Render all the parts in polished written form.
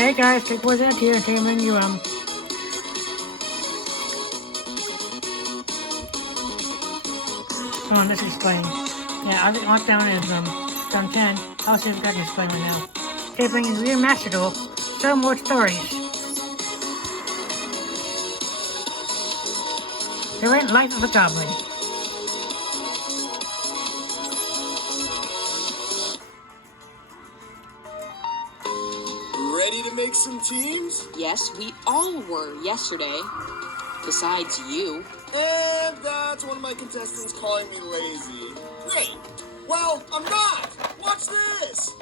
Hey guys, Risso Audette here, entertaining you. Oh, this is explain. Yeah, I'll lockdown is down 10. I'll see if I can explain right now. Okay, bringing Real Master Duel. So more stories. The Rent Life of a Goblin. Ready to make some teams? Yes, we all were yesterday. Besides you. And that's one of my contestants calling me lazy. Great. Well, I'm not. Watch this.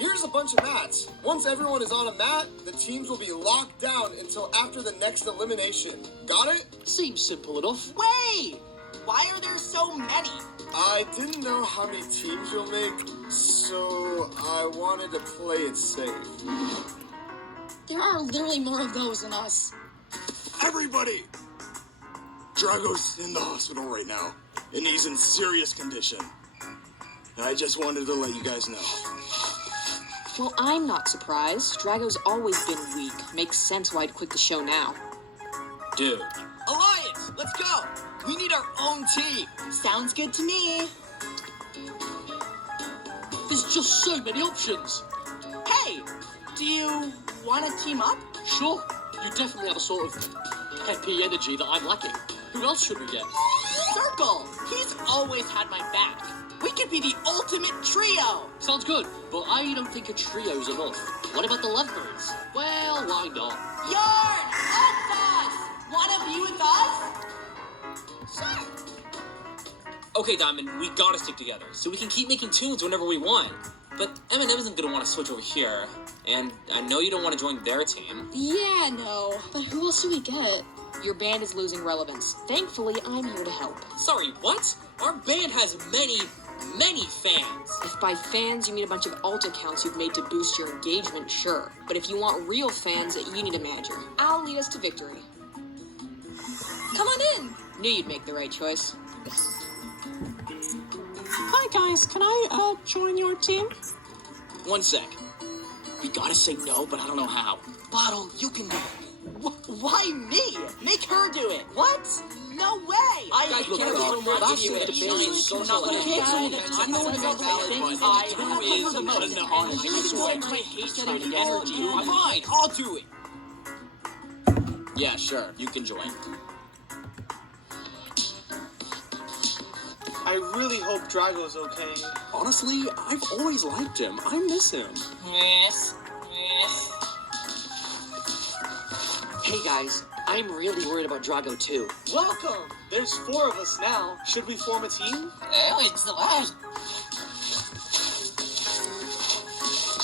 Here's a bunch of mats. Once everyone is on a mat, the teams will be locked down until after the next elimination. Got it? Seems simple enough. Wait! Why are there so many? I didn't know how many teams you'll make, so I wanted to play it safe. There are literally more of those than us. Everybody! Drago's in the hospital right now, and he's in serious condition. I just wanted to let you guys know. Well, I'm not surprised. Drago's always been weak. Makes sense why I'd quit the show now. Dude. Alliance, let's go! We need our own team. Sounds good to me. There's just so many options. Hey, do you want to team up? Sure, you definitely have a sort of peppy energy that I'm lacking. Who else should we get? Circle! He's always had my back. We could be the ultimate trio. Sounds good, but I don't think a trio's enough. What about the lovebirds? Well, why not? Yarn! That's us! Wanna be with us? Sure. Okay, Diamond, we gotta stick together, so we can keep making tunes whenever we want. But Eminem isn't gonna want to switch over here, and I know you don't want to join their team. Yeah, no. But who else do we get? Your band is losing relevance. Thankfully, I'm here to help. Sorry, what? Our band has many fans. If by fans you mean a bunch of alt accounts you've made to boost your engagement, sure. But if you want real fans, you need a manager. I'll lead us to victory. Come on in. Knew you'd make the right choice. Hi guys, can I join your team? One sec. We gotta say no, but I don't know how. Bottle, you can do it. Why me? Make her do it. What? No way. Guys, look, can't bro, give her that's give the it. debate is so Not much. gonna cancel it. I'm the one who's Who is enough? So I hate trying to get energy. Fine, I'll do it. Yeah, sure, you can join. I really hope Drago's okay. Honestly, I've always liked him. I miss him. Yes. Hey guys, I'm really worried about Drago too. Welcome! There's 4 of us now. Should we form a team? Oh, it's the last.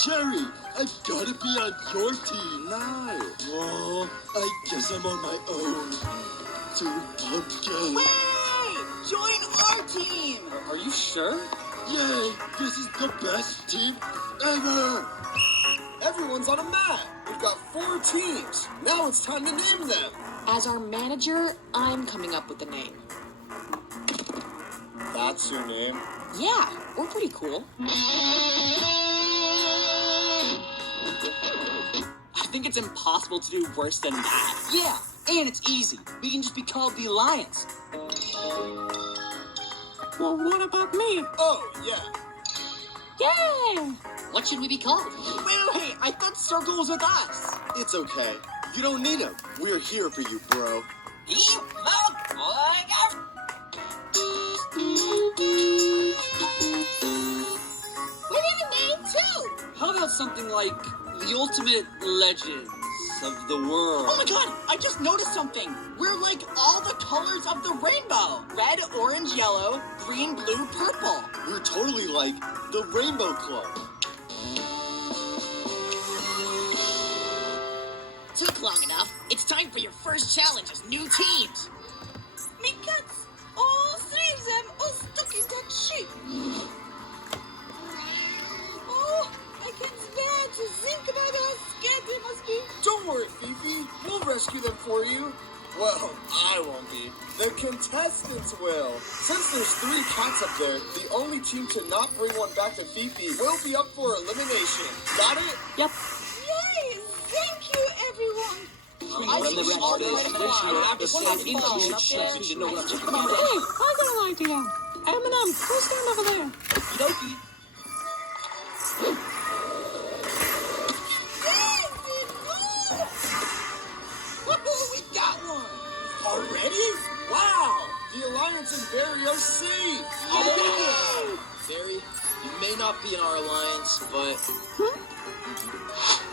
Jerry, I've gotta be on your team. No. Oh, I guess I'm on my own. Too pumpkin. Wait! Join our team. Are you sure? Yay, this is the best team ever. Everyone's on a mat. We've got 4 teams. Now it's time to name them. As our manager, I'm coming up with the name. That's your name? Yeah, we're pretty cool. I think it's impossible to do worse than that. Yeah, and it's easy. We can just be called the Alliance. Well, what about me? Oh, yeah. Yay! What should we be called? Wait, I thought Circle was with us. It's okay. You don't need him. We're here for you, bro. We need a name too. How about something like the Ultimate Legends of the World? Oh my god, I just noticed something. We're like all the colors of the rainbow. Red, orange, yellow, green, blue, purple. We're totally like the Rainbow Club. Took long enough. It's time for your first challenge as new teams. Me cats, all 3 of them are stuck in that ship. Oh, I can't bear to think about how scared they must be. Don't worry, Fifi. We'll rescue them for you. Well, I won't be. The contestants will. Since there's 3 cats up there, the only team to not bring one back to Fifi will be up for elimination. Got it? Yep. Yeah! got an idea. Eminem, go stand over there. Doki. Woohoo, we got one! Already? Wow! The Alliance and Barry are safe! Barry, you may not be in our alliance, but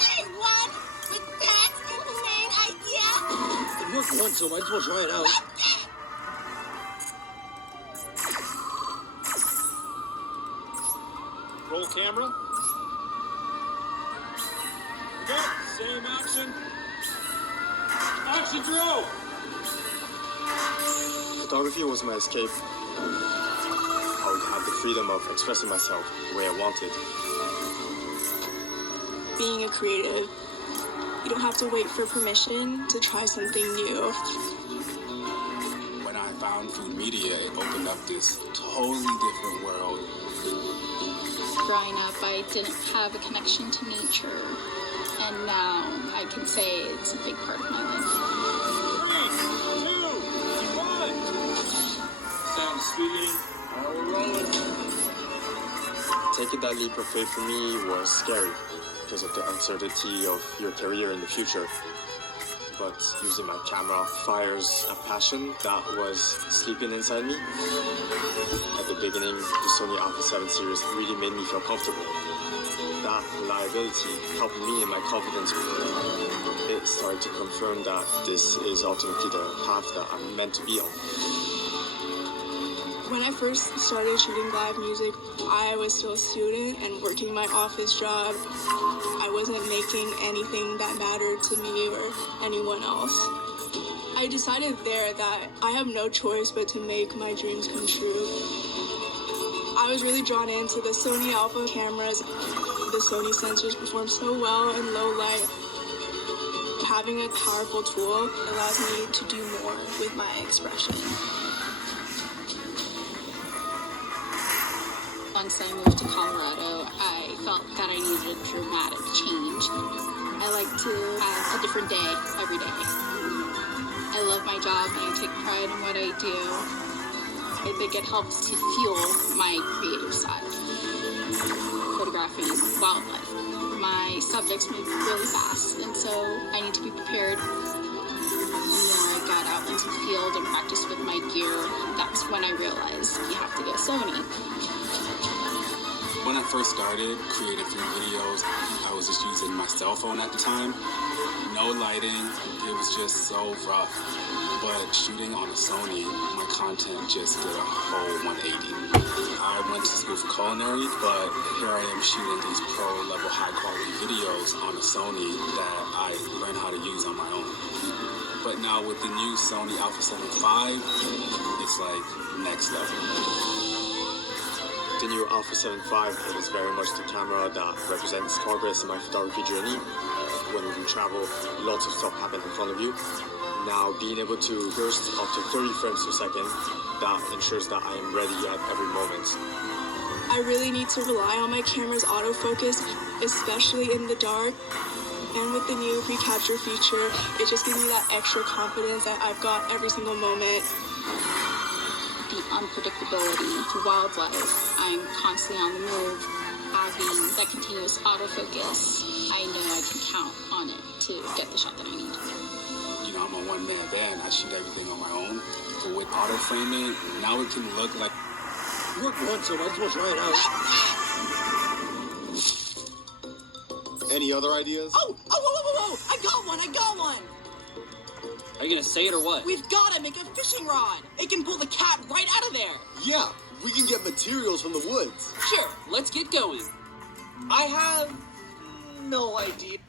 Hey, what? But that's the main idea? it worked once, so might as well try it out. Roll camera. Go. Same action. Action throw. Photography was my escape. I would have the freedom of expressing myself the way I wanted. Being a creative, you don't have to wait for permission to try something new. When I found food media, it opened up this totally different world. Growing up, I didn't have a connection to nature, and now I can say it's a big part of my life. 3, 2, 1. Sound speeding. We're rolling. Taking that leap of faith for me was scary because of the uncertainty of your career in the future. But using my camera fires a passion that was sleeping inside me. At the beginning, the Sony Alpha 7 series really made me feel comfortable. That reliability helped me in my confidence. It started to confirm that this is ultimately the path that I'm meant to be on. When I first started shooting live music, I was still a student and working my office job. I wasn't making anything that mattered to me or anyone else. I decided there that I have no choice but to make my dreams come true. I was really drawn into the Sony Alpha cameras. The Sony sensors perform so well in low light. Having a powerful tool allows me to do more with my expression. Once I moved to Colorado, I felt that I needed a dramatic change. I like to have a different day every day. I love my job and I take pride in what I do. I think it helps to fuel my creative side. Photographing wildlife. My subjects move really fast, and so I need to be prepared. The more I got out into the field and practiced with my gear, that's when I realized you have to get Sony. When I first started creating food videos, I was just using my cell phone at the time. No lighting, it was just so rough. But shooting on a Sony, my content just did a whole 180. I went to school for culinary, but here I am shooting these pro-level high-quality videos on a Sony that I learned how to use on my own. But now with the new Sony Alpha 7 IV, it's like next level. The new Alpha 7 V is very much the camera that represents progress in my photography journey. When we travel, lots of stuff happens in front of you. Now being able to burst up to 30 frames per second, that ensures that I am ready at every moment. I really need to rely on my camera's autofocus, especially in the dark. And with the new recapture feature, it just gives me that extra confidence that I've got every single moment. The unpredictability to wildlife. I'm constantly on the move. Having that continuous autofocus, I know I can count on it to get the shot that I need. You know, I'm a one-man band. I shoot everything on my own. But with auto framing, now it can look like Worked once, so might as well try it out. Any other ideas? Oh, I got one! Are you gonna say it or what? We've gotta make a fishing rod! It can pull the cat right out of there! Yeah, we can get materials from the woods. Sure, let's get going. I have no idea.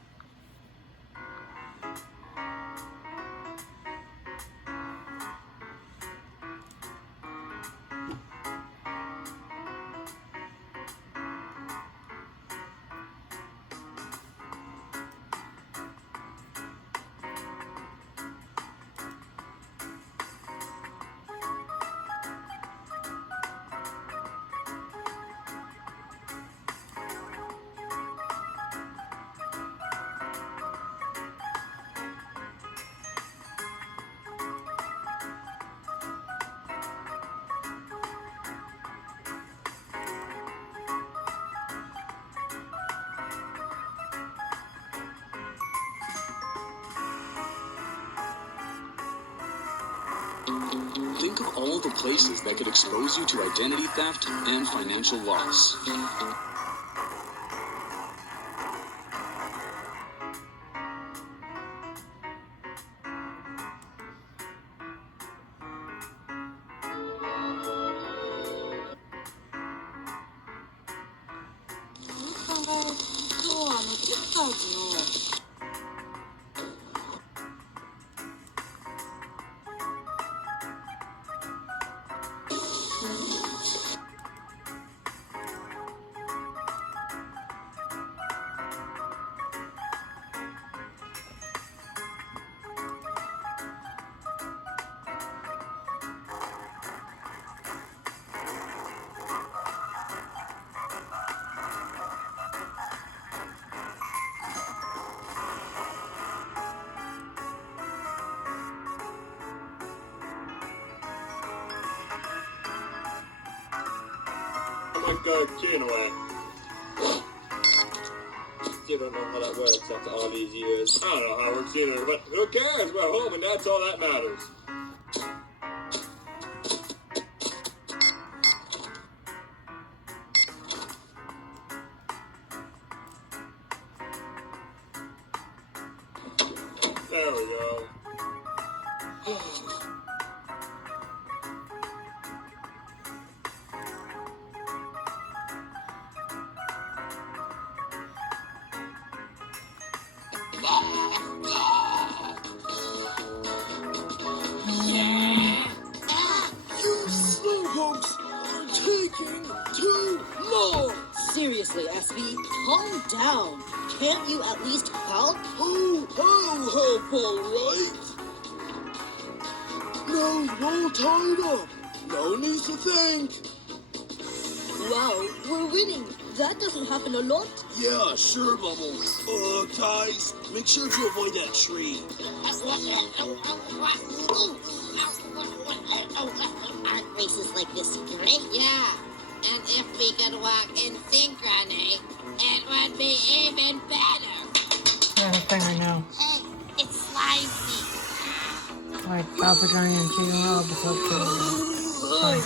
Think of all the places that could expose you to identity theft and financial loss. Anyway. Still don't know how that works after all these years. I don't know how it works either, but who cares? We're home and that's all that matters. There we go. Seriously, SB, calm down. Can't you at least help? I'll help, alright. No, you're tied up. No need to think. Wow, we're winning. That doesn't happen a lot. Yeah, sure, Bubbles. Guys, make sure to avoid that tree. Aren't races like this great? Yeah. And if we could walk in synchrony, it would be even better. Yeah, this thing right now. Hey, it slimes me. Like, Alpha and Cheeto episode 2. Fine.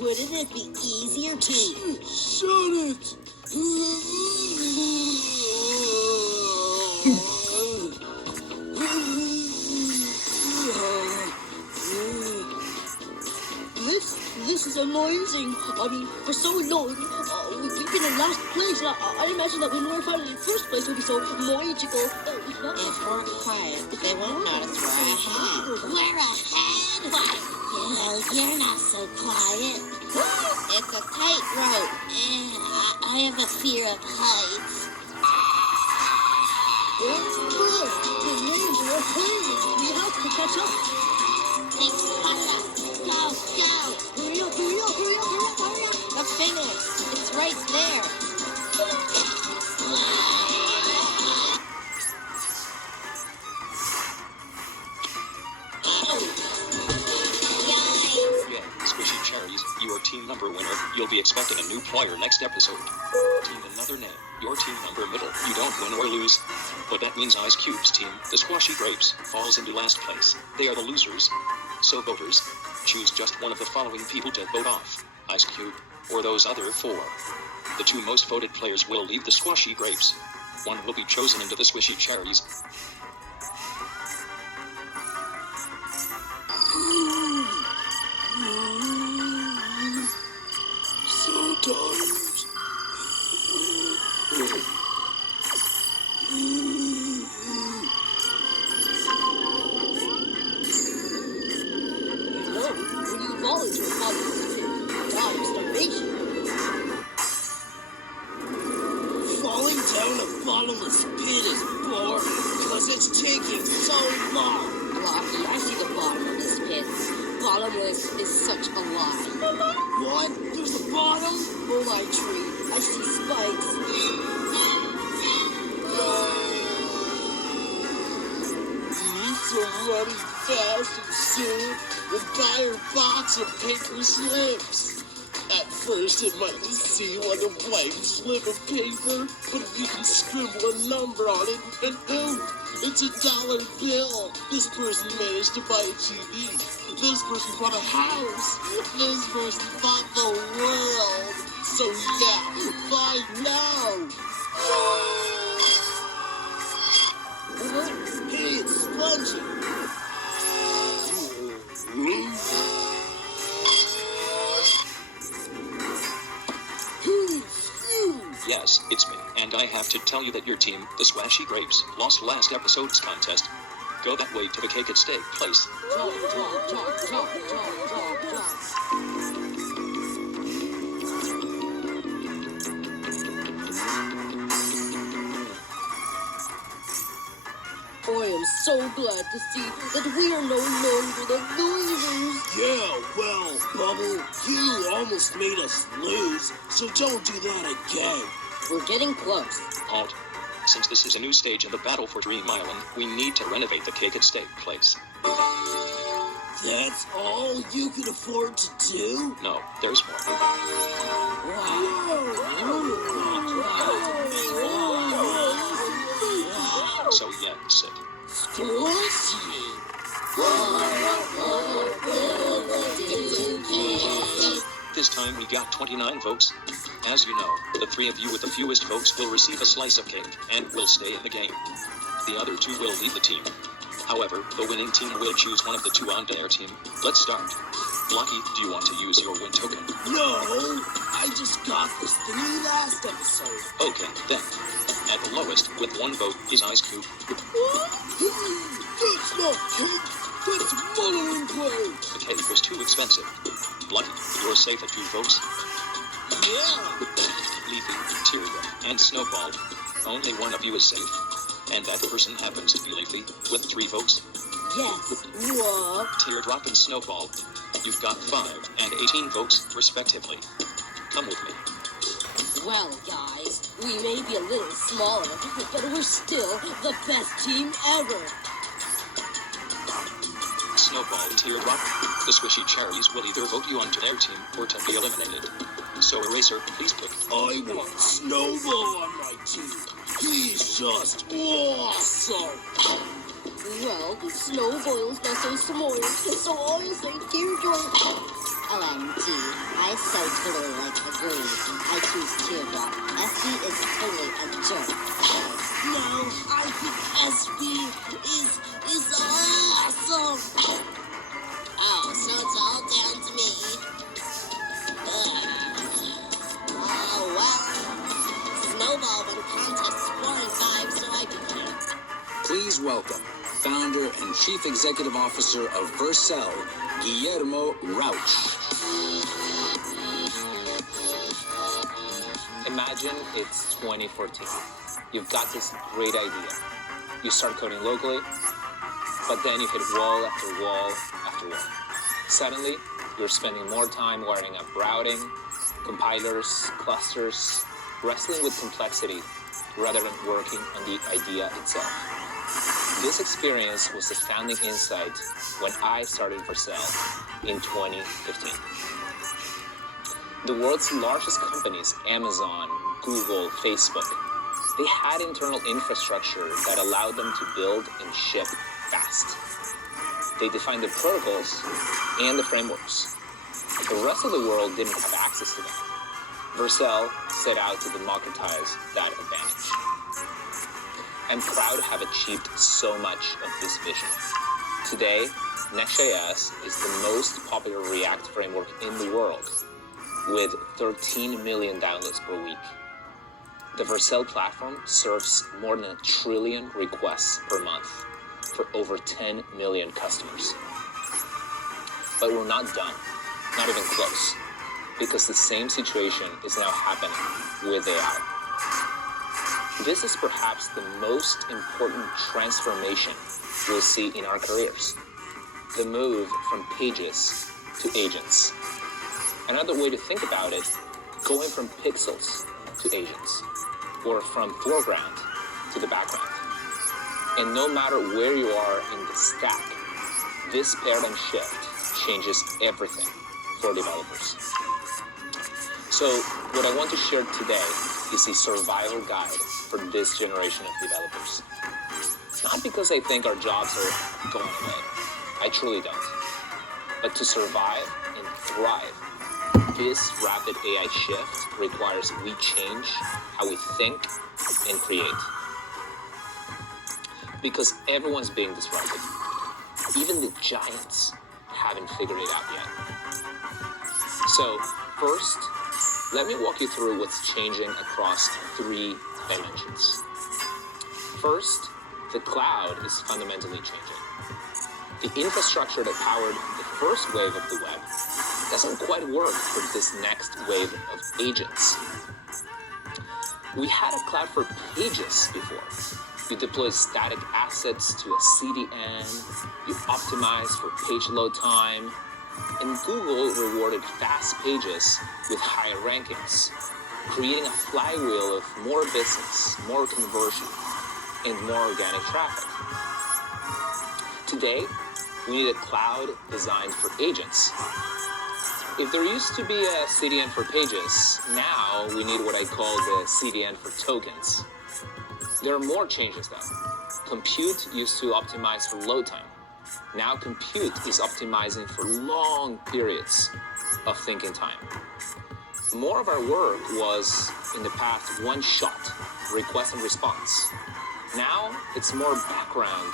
Wouldn't it be easier to... Shut it! This is amazing. I mean, for so long, we've been in last place. I imagine that when we're finally in first place, we'll be so magical. If we're quiet, they won't notice we're ahead. We're ahead? Well, you're not so quiet. It's a tightrope. I have a fear of heights. It's good. The names are ahead. We have to catch up. Thanks, Papa. Go, go! Hurry up, hurry up, hurry up, hurry up, hurry up! The finish! It's right there! Yeah, Squishy Cherries, you are team number winner. You'll be expecting a new player next episode. Team another name. Your team number middle. You don't win or lose. But that means Ice Cube's team, the Squashy Grapes, falls into last place. They are the losers. So voters, choose just one of the following people to vote off. Ice Cube, or those other 4. The 2 most voted players will leave the Squashy Grapes. 1 will be chosen into the Squishy Cherries. So tired. Falling down a bottomless pit is boring, because it's taking so long. Lucky, I see the bottom of this pit. Bottomless is such a lie. What? There's a bottom? Oh, my tree. I see spikes. Risso running fast and soon will buy her box of paper slips. At first, it might just seem like a blank slip of paper, but if you can scribble a number on it, and boom, it's $1 bill. This person managed to buy a TV. This person bought a house. This person bought the world. So yeah, buy now. Hey, it's Spongy. Yes, it's me, and I have to tell you that your team, the Squashy Grapes, lost last episode's contest. Go that way to the Cake at Steak place. I am so glad to see that we are no longer the losers. Yeah, well, Bubble, you almost made us lose, so don't do that again. We're getting close. Halt. Since this is a new stage in the battle for Dream Island, we need to renovate the Cake at Steak place. That's all you can afford to do? No, there's more. So yeah, sit. This time we got 29 votes. As you know, the 3 of you with the fewest votes will receive a slice of cake and will stay in the game. The other 2 will leave the team. However, the winning team will choose one of the 2 on their team. Let's start. Lucky, do you want to use your win token? No, I just got this thingy last episode. Okay, then. At the lowest, with 1 vote, is Ice Cube. That's not cake! That's modeling clay! The cake was too expensive. Lucky, you're safe at 2 votes. Yeah! Leafy, Tyria, and Snowball. Only one of you is safe. And that person happens to be Leafy, with 3 votes. Yes, what? Teardrop and Snowball. You've got 5 and 18 votes, respectively. Come with me. Well, guys, we may be a little smaller, but we're still the best team ever. Snowball and Teardrop. The Squishy Cherries will either vote you onto their team or to be eliminated. So, Eraser, please pick. I want Snowball on my team. He's just awesome. Well, Snowball's not so smart, so I'll say Teardrop. OMG, I so totally agree. I choose Teardrop. SB is totally a jerk. No, I think SB is awesome. Oh, so it's all down to me. Oh, well. Snowball won contests 4 and 5, so I began. Please welcome founder and chief executive officer of Vercel, Guillermo Rauch. Imagine it's 2014. You've got this great idea. You start coding locally, but then you hit wall after wall after wall. Suddenly, you're spending more time wiring up routing, compilers, clusters, wrestling with complexity rather than working on the idea itself. This experience was the founding insight when I started Vercel in 2015. The world's largest companies, Amazon, Google, Facebook, they had internal infrastructure that allowed them to build and ship fast. They defined the protocols and the frameworks. The rest of the world didn't have access to them. Vercel set out to democratize that advantage. I'm proud to have achieved so much of this vision. Today, Next.js is the most popular React framework in the world, with 13 million downloads per week. The Vercel platform serves more than 1 trillion requests per month for over 10 million customers. But we're not done, not even close, because the same situation is now happening with AI. This is perhaps the most important transformation we'll see in our careers. The move from pages to agents. Another way to think about it, going from pixels to agents, or from foreground to the background. And no matter where you are in the stack, this paradigm shift changes everything for developers. So, what I want to share today is a survival guide for this generation of developers. Not because I think our jobs are going away. I truly don't. But to survive and thrive, this rapid AI shift requires we change how we think and create. Because everyone's being disrupted. Even the giants haven't figured it out yet. So, first, let me walk you through what's changing across 3 dimensions. First, the cloud is fundamentally changing. The infrastructure that powered the first wave of the web doesn't quite work for this next wave of agents. We had a cloud for pages before. You deploy static assets to a CDN, you optimize for page load time, and Google rewarded fast pages with higher rankings, creating a flywheel of more business, more conversion, and more organic traffic. Today, we need a cloud designed for agents. If there used to be a CDN for pages, now we need what I call the CDN for tokens. There are more changes though. Compute used to optimize for load time. Now compute is optimizing for long periods of thinking time. More of our work was, in the past, one-shot, request and response. Now, it's more background,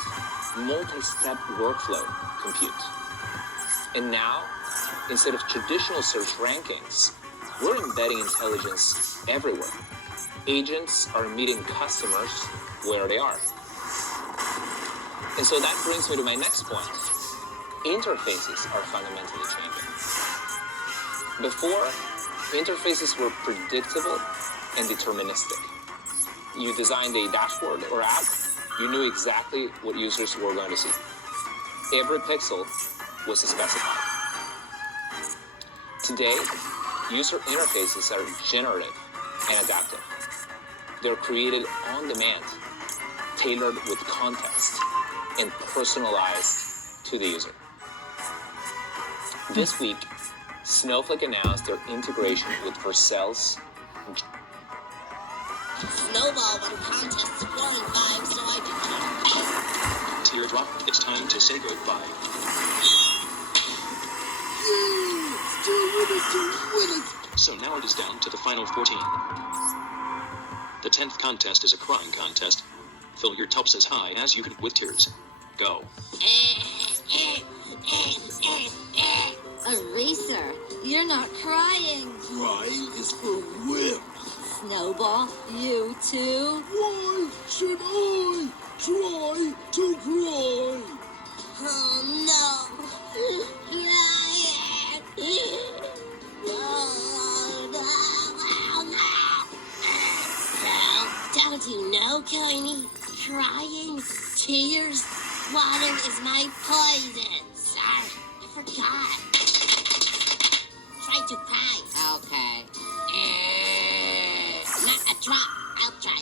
multi-step workflow compute. And now, instead of traditional search rankings, we're embedding intelligence everywhere. Agents are meeting customers where they are. And so that brings me to my next point. Interfaces are fundamentally changing. Before, interfaces were predictable and deterministic. You designed a dashboard or app, you knew exactly what users were going to see. Every pixel was specified. Today, user interfaces are generative and adaptive. They're created on demand, tailored with context, and personalized to the user. This week, Snowflake announced their integration with Vercel's Snowball won contest scoring 5, so I did. Teardrop, it's time to say goodbye. So now it is down to the final 14. The 10th contest is a crying contest. Fill your tubs as high as you can with tears. Go. Eraser, you're not crying. Crying is for whip. Snowball, you too? Why should I try to cry? Oh no. Don't you know, Coiny? Crying, tears, water is my poison. Sorry, I forgot. Try to cry. Okay. Not a drop. I'll try.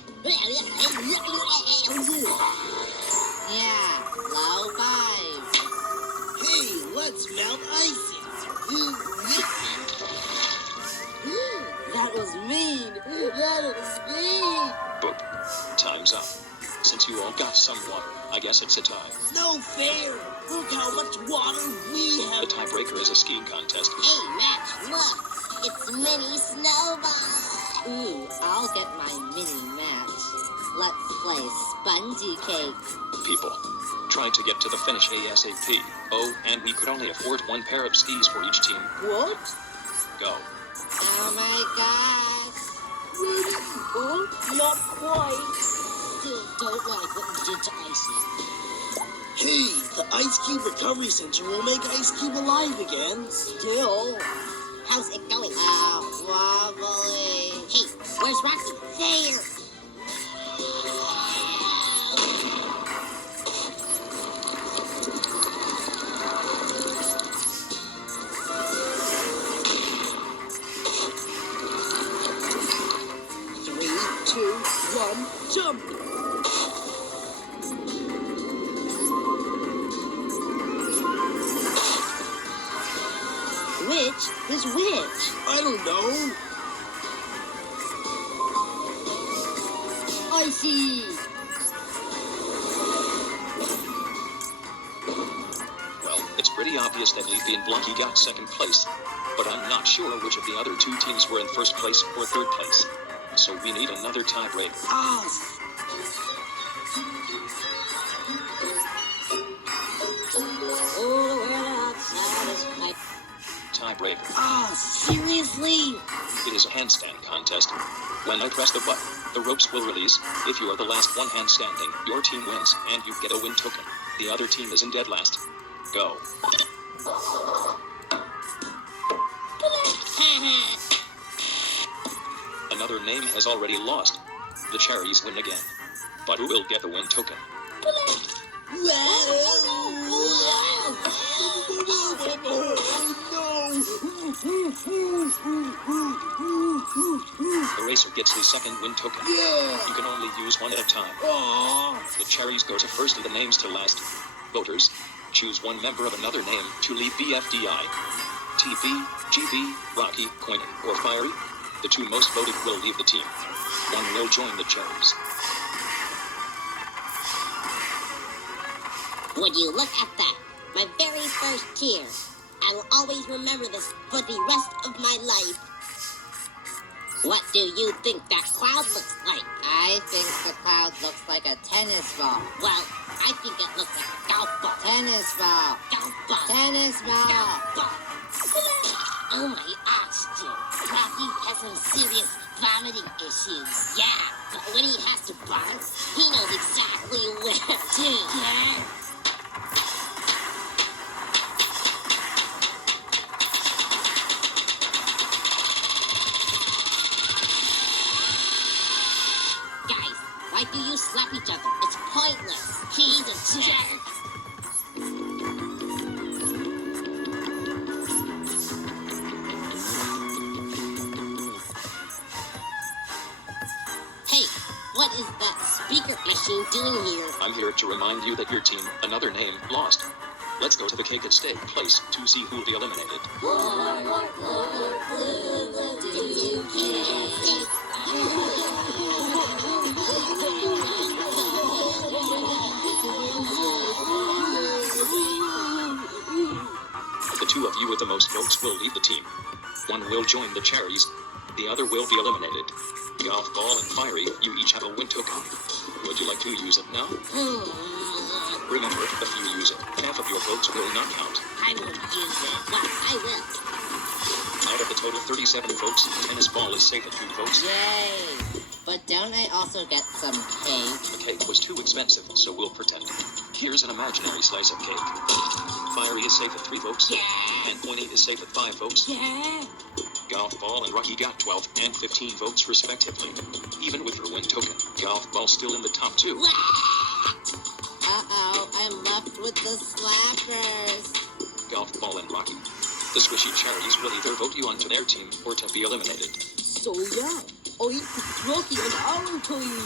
Yeah, low 5. Hey, let's melt ices. That was mean. That was mean. Boop. Time's up. Since you all got some water, I guess it's a tie. No fair. Look how much water we have. The tiebreaker is a skiing contest. Hey, Matt, look. It's Mini Snowball. Ooh, I'll get my mini match. Let's play Spongy Cake. People, trying to get to the finish ASAP. Oh, and we could only afford 1 pair of skis for each team. What? Go. Oh my gosh. Ready? Oh, not quite. Still don't like what you did to Icy. Hey, the Ice Cube Recovery Center will make Ice Cube alive again. Still. How's it going? Wobbly. Hey, where's Rocky? There. Jump! Which is which? I don't know. spicy. Well, it's pretty obvious that Leafy and Blocky got second place, but I'm not sure which of the other two teams were in first place or third place. So we need another tiebreaker. Tiebreaker. Seriously? It is a handstand contest. When I press the button, the ropes will release. If you are the last one hand standing, your team wins, and you get a win token. The other team is in dead last. Go. Another name has already lost. The cherries win again. But who will get the win token? The racer gets his second win token. You can only use one at a time. The cherries go to first and the names to last. Voters, choose one member of another name to leave BFDI. TB, GB, Rocky, Coiny, or Fiery. The two most voted will leave the team. One will join the cherries. Would you look at that? My very first tear. I will always remember this for the rest of my life. What do you think that cloud looks like? I think the cloud looks like a tennis ball. Well, I think it looks like a golf ball. Tennis ball. Golf ball. Tennis ball. Golf ball. Oh my gosh, Jim. Rocky has some serious vomiting issues. Yeah, but when he has to barf, he knows exactly where to. Yeah. Why do you slap each other? It's pointless. He's a jerk. Hey, what is that speaker machine doing here? I'm here to remind you that your team, another name, lost. Let's go to the cake at stake place to see who'll be eliminated. The two of you with the most votes will leave the team. One will join the cherries. The other will be eliminated. Golf Ball and Fiery, you each have a win token. Would you like to use it now? Remember, if you use it, half of your votes will not count. I will use it. Well, I will. Out of the total 37 votes, Tennis Ball is safe at 2 votes. Yay! But don't I also get some cake? The cake was too expensive, so we'll pretend. Here's an imaginary slice of cake. Fiery is safe at 3 votes. Yeah. And Pointy is safe at 5 votes. Yeah. Golf Ball and Rocky got 12 and 15 votes respectively. Even with your win token, Golf Ball still in the top 2. Uh-oh, I'm left with the slackers. Golf Ball and Rocky. The squishy cherries will either vote you onto their team or to be eliminated. So yeah, I put Rocky on our team.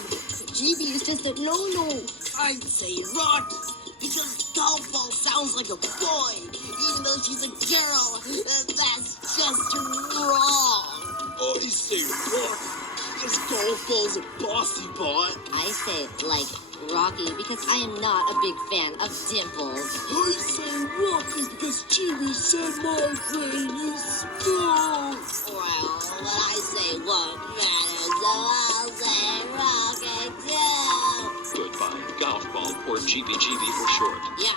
GB is just a no-no. I'd say Rocky, because Golf Ball sounds like a boy, even though she's a girl. That's just wrong. I say Rocky, because Golf Ball's a bossy boy. I say, like, Rocky, because I am not a big fan of dimples. I say Rocky, because GB said my brain is small. Well, what I say won't matter, so I'll say Rocky too. Goodbye, Golf Ball, or GBGB for short. Yeah,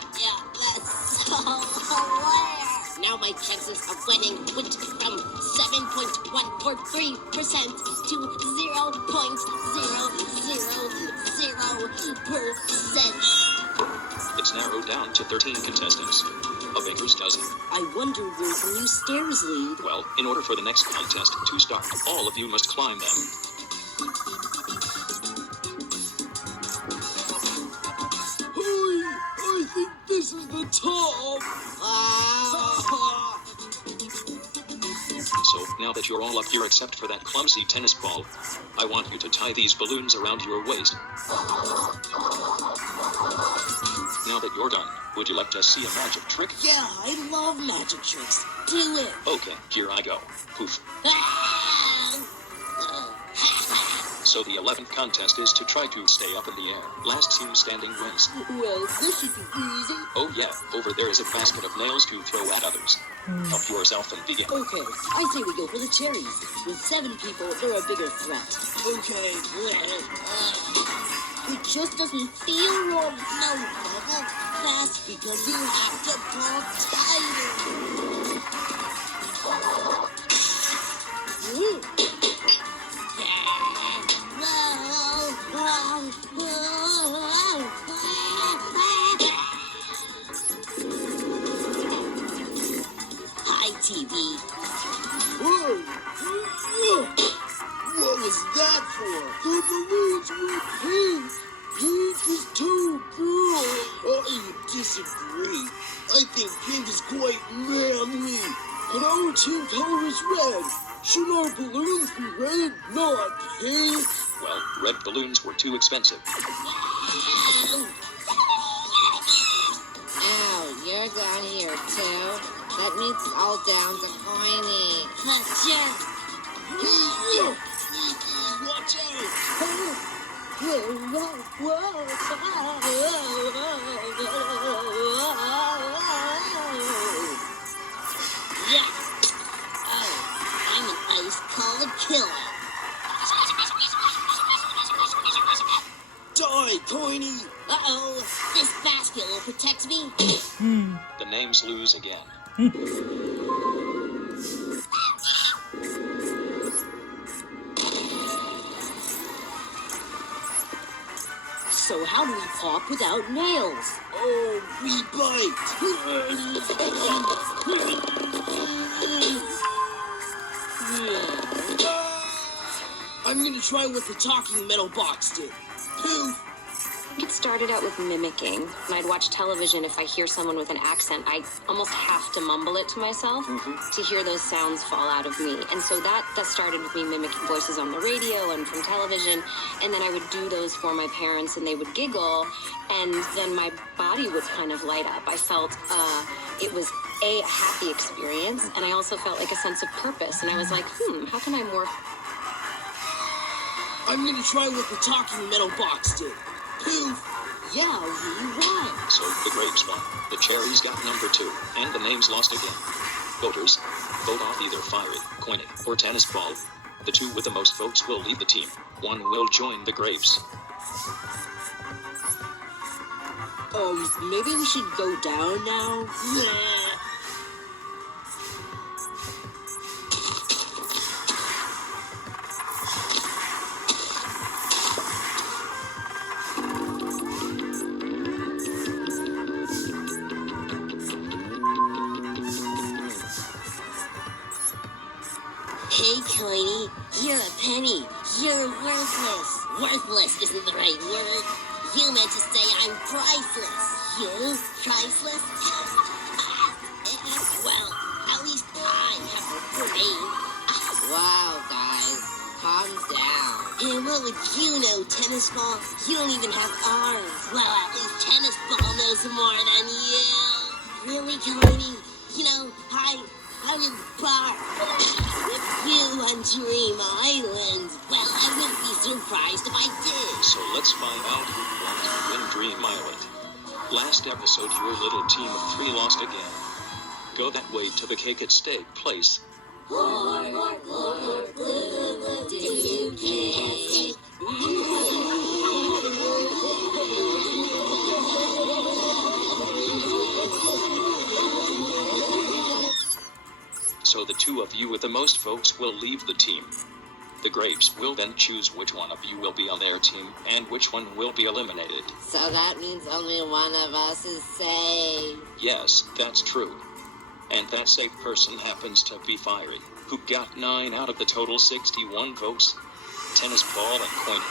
that's so hilarious. Now my chances of winning went from 7.143% to 0.0000%. It's narrowed down to 13 contestants. A baker's dozen. I wonder where the new stairs lead. Well, in order for the next contest to start, all of you must climb them. I think this is the top. So, now that you're all up here except for that clumsy tennis ball, I want you to tie these balloons around your waist. Now that you're done, would you like to see a magic trick? Yeah, I love magic tricks. Do it. Okay, here I go. Poof. So the 11th contest is to try to stay up in the air. Last team standing wins. Well, this should be easy. Oh yeah, over there is a basket of nails to throw at others. Help yourself and begin. Okay, I say we go for the cherries. With 7 people, they're a bigger threat. Okay. It just doesn't feel wrong. No, Bubble. That's because you have to pull tighter. Hi, TV. Whoa! What was that for? The balloons were pink. Pink is too cool. I disagree. I think pink is quite manly. But our team color is red. Should our balloons be red, not pink? Well, red balloons were too expensive. Ow, you're down here too. That means it's all down to Coiny. Watch out! Yeah. Oh, I'm an ice-cold killer. Die, Coiny! Uh-oh, this basket will protect me. The names lose again. So how do we pop without nails? Oh, we bite! I'm gonna try what the talking metal box did. Poof! It started out with mimicking, and I'd watch television. If I hear someone with an accent, I almost have to mumble it to myself to hear those sounds fall out of me. And so that started with me mimicking voices on the radio and from television, and then I would do those for my parents, and they would giggle, and then my body would kind of light up. I felt it was a happy experience, and I also felt like a sense of purpose, and I was like, how can I more... I'm gonna try what the talking metal box did. Poof! Yeah, we won. So the grapes won. The cherries got number 2, and the names lost again. Voters, vote off either Fiery, Coiny, or Tennis Ball. The 2 with the most votes will leave the team. 1 will join the grapes. Maybe we should go down now? Hey, Coiny, you're a penny. You're worthless. Worthless isn't the right word. You meant to say I'm priceless. You? Priceless? Well, at least I have a brain. Wow, guys, calm down. And what would you know, Tennis Ball? You don't even have arms. Well, at least Tennis Ball knows more than you. Really, Coiny? You know, I would bark. If you on Dream Island, well, I wouldn't be surprised if I did. So let's find out who won to win Dream Island. Last episode, your little team of 3 lost again. Go that way to the Cake at Steak place. So the 2 of you with the most votes will leave the team. The grapes will then choose which one of you will be on their team and which one will be eliminated. So that means only one of us is safe. Yes, that's true. And that safe person happens to be Fiery, who got 9 out of the total 61 votes. Tennis Ball and Coiny.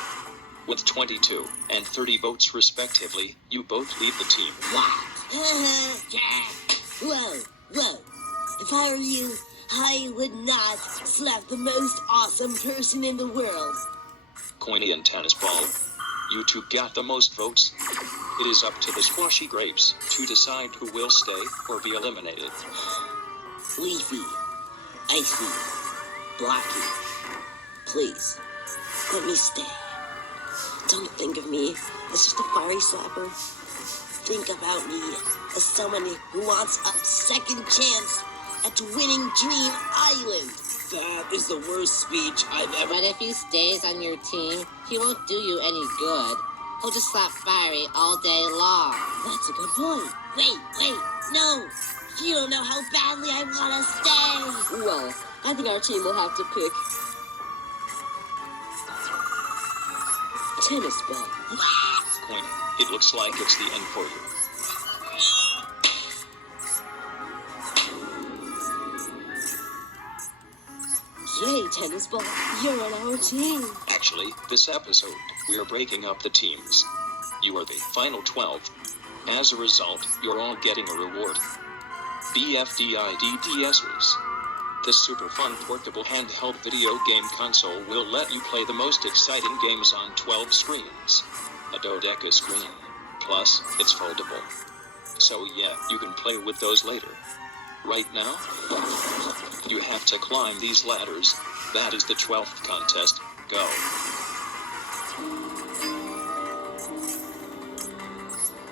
With 22 and 30 votes respectively, you both leave the team. Whoa. If I were you, I would not slap the most awesome person in the world. Coiny and Tennis Ball, you 2 got the most votes. It is up to the Squashy Grapes to decide who will stay or be eliminated. Leafy, Icy, Blocky, please. Let me stay. Don't think of me as just a fiery slapper. Think about me as someone who wants a second chance at winning Dream Island. That is the worst speech I've ever... But if he stays on your team, he won't do you any good. He'll just slap Fiery all day long. That's a good point. Wait, no. You don't know how badly I want to stay. Well, I think our team will have to pick tennis ball. Queenie, it looks like it's the end for you. Yay, tennis ball. You're on our team. Actually, this episode, we are breaking up the teams. You are the final 12. As a result, you're all getting a reward. BFDIDDSers. This super fun portable handheld video game console will let you play the most exciting games on 12 screens. A dodeca screen. Plus, it's foldable. So yeah, you can play with those later. Right now, you have to climb these ladders. That is the 12th contest. Go.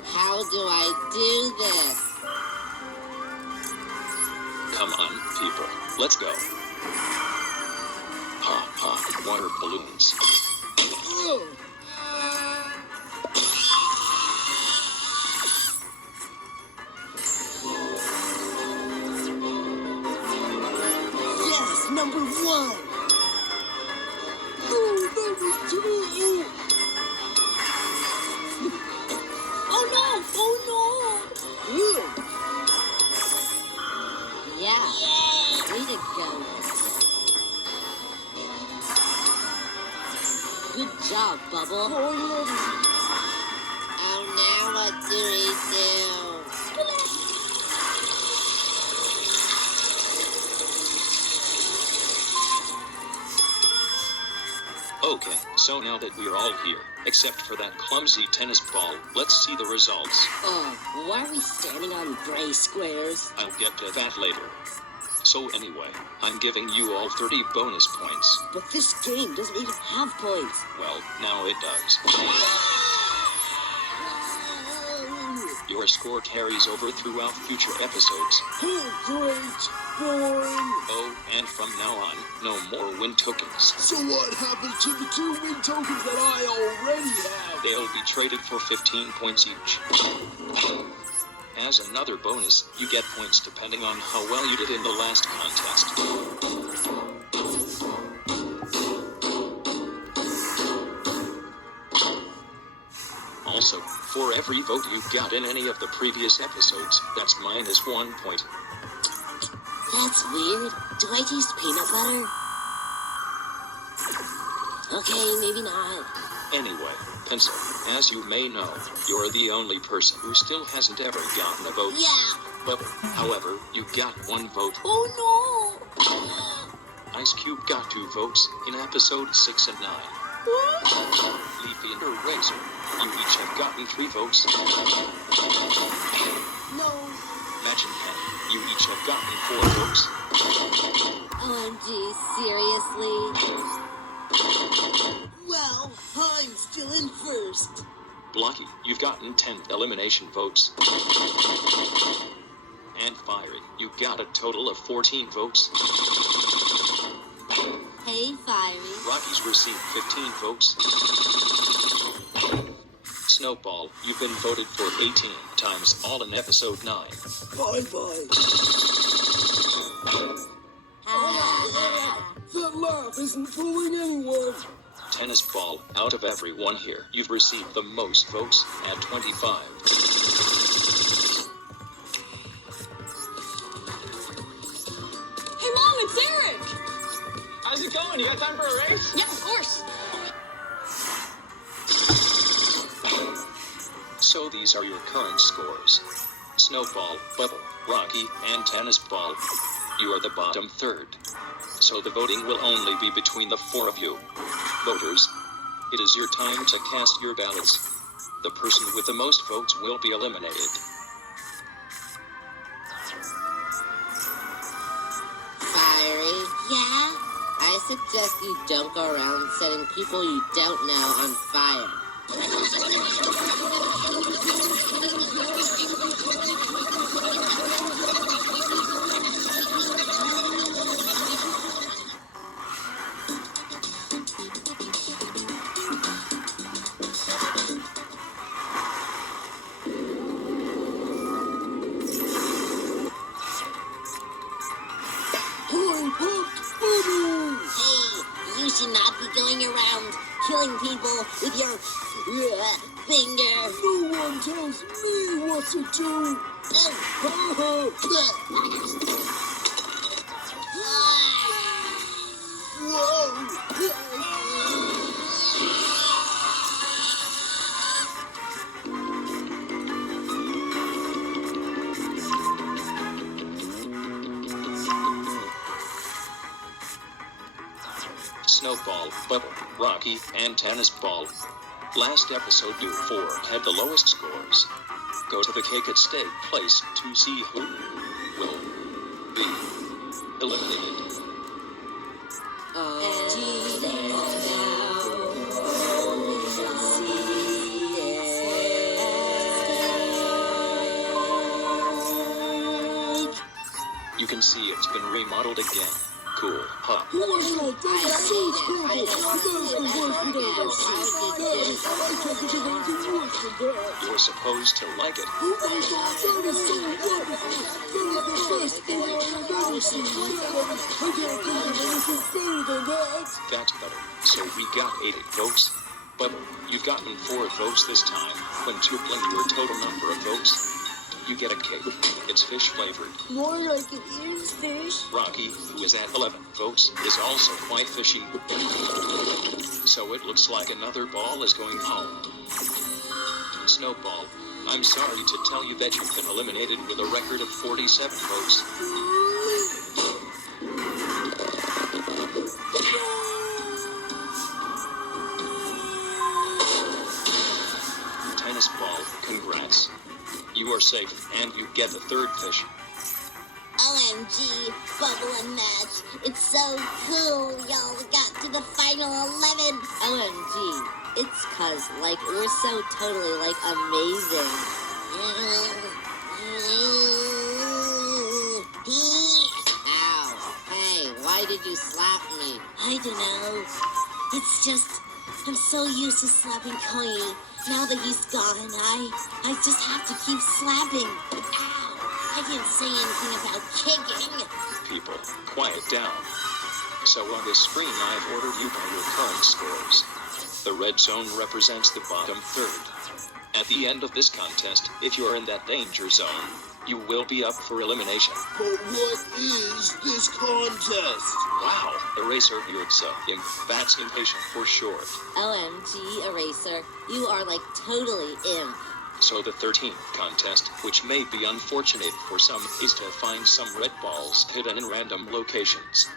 How do I do this? Come on, people. Let's go. Pop, pop, water balloons. Yes, number 1. Oh, number 2. Oh no! Yeah. Way to go. Good job, Bubble. Oh, now what do we do? Okay, so now that we're all here, except for that clumsy tennis ball, let's see the results. Why are we standing on gray squares? I'll get to that later. So anyway, I'm giving you all 30 bonus points. But this game doesn't even have points. Well, now it does. Your score carries over throughout future episodes. Oh, great. Boring. Oh, and from now on, no more win tokens. So what happened to the 2 win tokens that I already have? They'll be traded for 15 points each. As another bonus, you get points depending on how well you did in the last contest. Also, for every vote you got in any of the previous episodes, that's -1 point. That's weird. Do I taste peanut butter? Okay, maybe not. Anyway, Pencil, as you may know, you're the only person who still hasn't ever gotten a vote. Yeah. Bubble, however, you got 1 vote. Oh no! Ice Cube got 2 votes in episode 6 and 9. Leafy and Razor, you each have gotten 3 votes. No. Magic Pen, you each have gotten 4 votes. OMG, seriously? Well, I'm still in first. Blocky, you've gotten 10 elimination votes. And Fiery, you got a total of 14 votes. Hey, Fiery. Rocky's received 15 votes. Snowball, you've been voted for 18 times, all in episode 9. Bye-bye. That laugh isn't fooling anyone. Tennis Ball, out of everyone here, you've received the most votes at 25. Hey, Mom, it's Eric! How's it going? You got time for a race? Yeah, of course. So these are your current scores. Snowball, Bubble, Rocky, and Tennis Ball. You are the bottom third. So the voting will only be between the 4 of you. Voters, it is your time to cast your ballots. The person with the most votes will be eliminated. Fiery? Yeah? I I suggest you don't go around setting people you don't know on fire. Hey, you should not be going around killing people with your finger. No one tells me what to do. Snowball, Bubble, Rocky, and Tennis Ball. Last episode, Duel 4 had the lowest scores. Go to the cake at stake place to see who will be eliminated. You can see it's been remodeled again. Cool, huh? You're supposed to like it. Oh my god, that is so wonderful! That is the best thing I've ever seen! I can't think of anything better than that! That's better. So we got 80 votes. Bubble, you've gotten 4 votes this time. When tripling your total number of votes, you get a cake. It's fish flavored. More like it is fish. Rocky, who is at 11 votes, is also quite fishy. So it looks like another ball is going home. Snowball, I'm sorry to tell you that you've been eliminated with a record of 47 votes. Tennis Ball, congrats. You are safe, and you get the 3rd fish. OMG, Bubble and Match. It's so cool y'all got to the final 11. OMG. It's cause, like, we're so totally, like, amazing. Ow. Hey, why did you slap me? I don't know. It's just, I'm so used to slapping Koyi. Now that he's gone, I just have to keep slapping. Ow! I didn't say anything about kicking. People, quiet down. So on this screen, I've ordered you by your current scores. The red zone represents the bottom third. At the end of this contest, if you're in that danger zone, you will be up for elimination. But what is this contest? Wow, Eraser, you're so that's impatient for short. OMG, Eraser. You are, like, totally imp. So the 13th contest, which may be unfortunate for some, is to find some red balls hidden in random locations.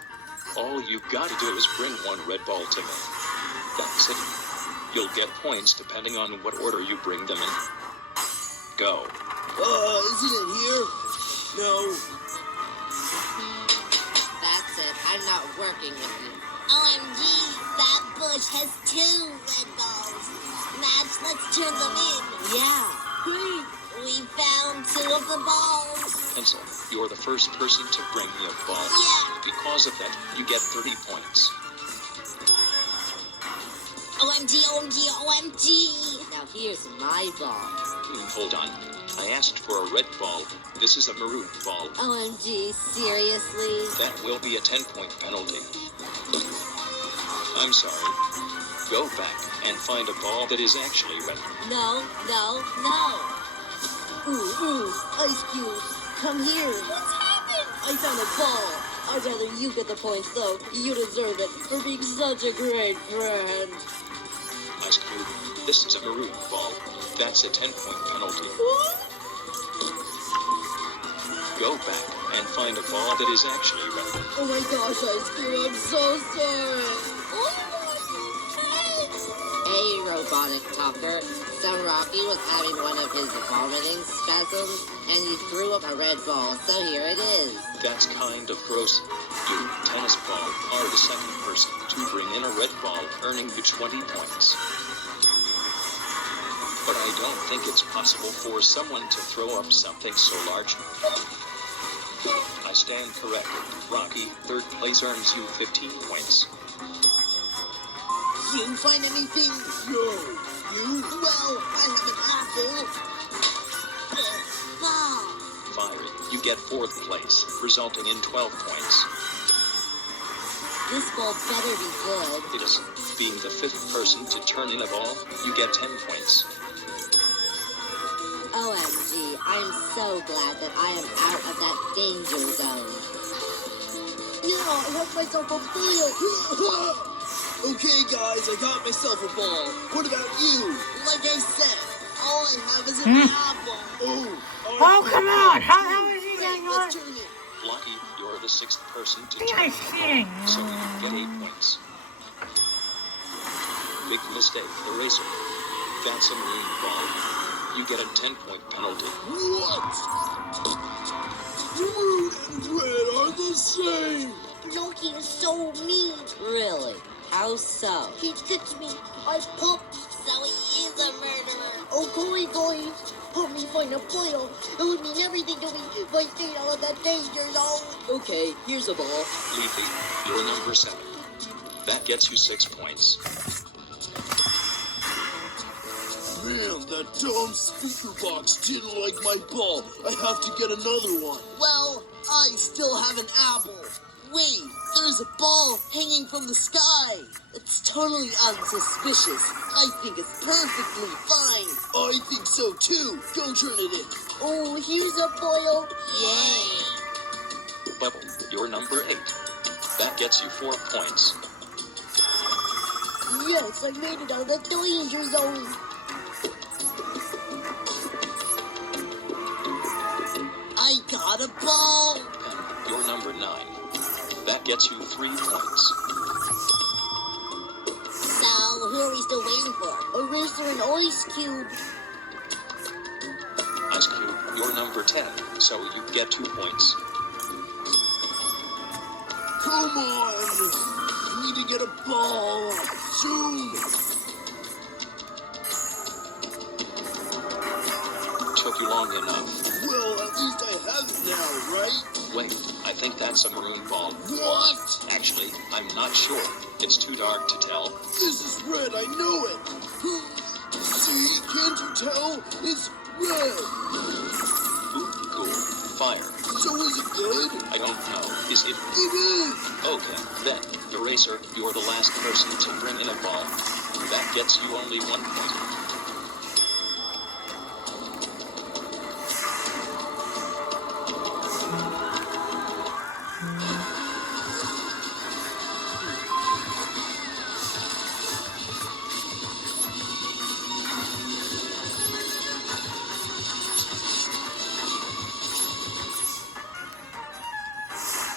All you gotta do is bring 1 red ball to me. That's it. You'll get points depending on what order you bring them in. Go. Isn't it here? No. That's it. I'm not working with you. OMG, that bush has 2 red balls. Match, let's turn them in. Yeah. Great. We found 2 of the balls. Pencil, you're the first person to bring me a ball. Yeah. Because of that, you get 30 points. OMG, OMG, OMG. Now here's my ball. Hold on. I asked for a red ball. This is a maroon ball. OMG, seriously? That will be a 10-point penalty. I'm sorry. Go back and find a ball that is actually red. No, no, no. Ooh, Ice Cube, come here. What's happened? I found a ball. I'd rather you get the points, though. You deserve it for being such a great friend. Ice Cube, this is a maroon ball. That's a 10-point penalty. Go back and find a ball that is actually red. Oh my gosh, Ice Cube, I'm so sorry. Hey, robotic talker. So Rocky was having one of his vomiting spasms, and he threw up a red ball, so here it is. That's kind of gross. You, tennis ball, are the second person to bring in a red ball, earning you 20 points. But I don't think it's possible for someone to throw up something so large. I stand corrected. Rocky, third place earns you 15 points. You didn't find anything? No. You? Well, I have an apple. Ball. Fiery, you get fourth place, resulting in 12 points. This ball better be good. It is. Being the fifth person to turn in a ball, you get 10 points. OMG, I'm so glad that I am out of that danger zone. Yeah, I want myself a foil. Okay, guys, I got myself a ball. What about you? Like I said, all I have is an apple. Oh, come on! How is he getting on? Let's turn it. Lucky, you're the sixth person to This turn in guy's a cheating. ball, so you get 8 points. Big mistake, the racer. That's a marine ball. You get a 10-point penalty. What? Fruit and bread are the same. Loki is so mean. Really? How so? He kicked me. I popped. So he is a murderer. Okay, guys. Help me find a foil. It would mean everything to me if I stayed out of that danger zone. Okay, here's a ball. Leafy, you're number 7. That gets you 6 points. Man, that dumb speaker box didn't like my ball. I have to get another one. Well, I still have an apple. Wait, there's a ball hanging from the sky. It's totally unsuspicious. I think it's perfectly fine. I think so too. Go turn it in. Oh, here's a foil. Yay. Bubble, you're number 8. That gets you 4 points. Yes, I made it out of the danger zone. I got a ball. Pen, you're number 9. That gets you 3 points. So, who are we still waiting for? A racer and ice cube. Ice Cube, you're number 10, so you get 2 points. Come on. We need to get a ball. Soon. Took you long enough. Well, at least I have it now, right? Wait, I think that's a maroon ball. What? Actually, I'm not sure. It's too dark to tell. This is red, I know it. See, can't you tell? It's red. Ooh, cool. Fire. So is it good? I don't know. Is it? It is. Okay, then, Eraser, you're the last person to bring in a ball. That gets you only 1 point.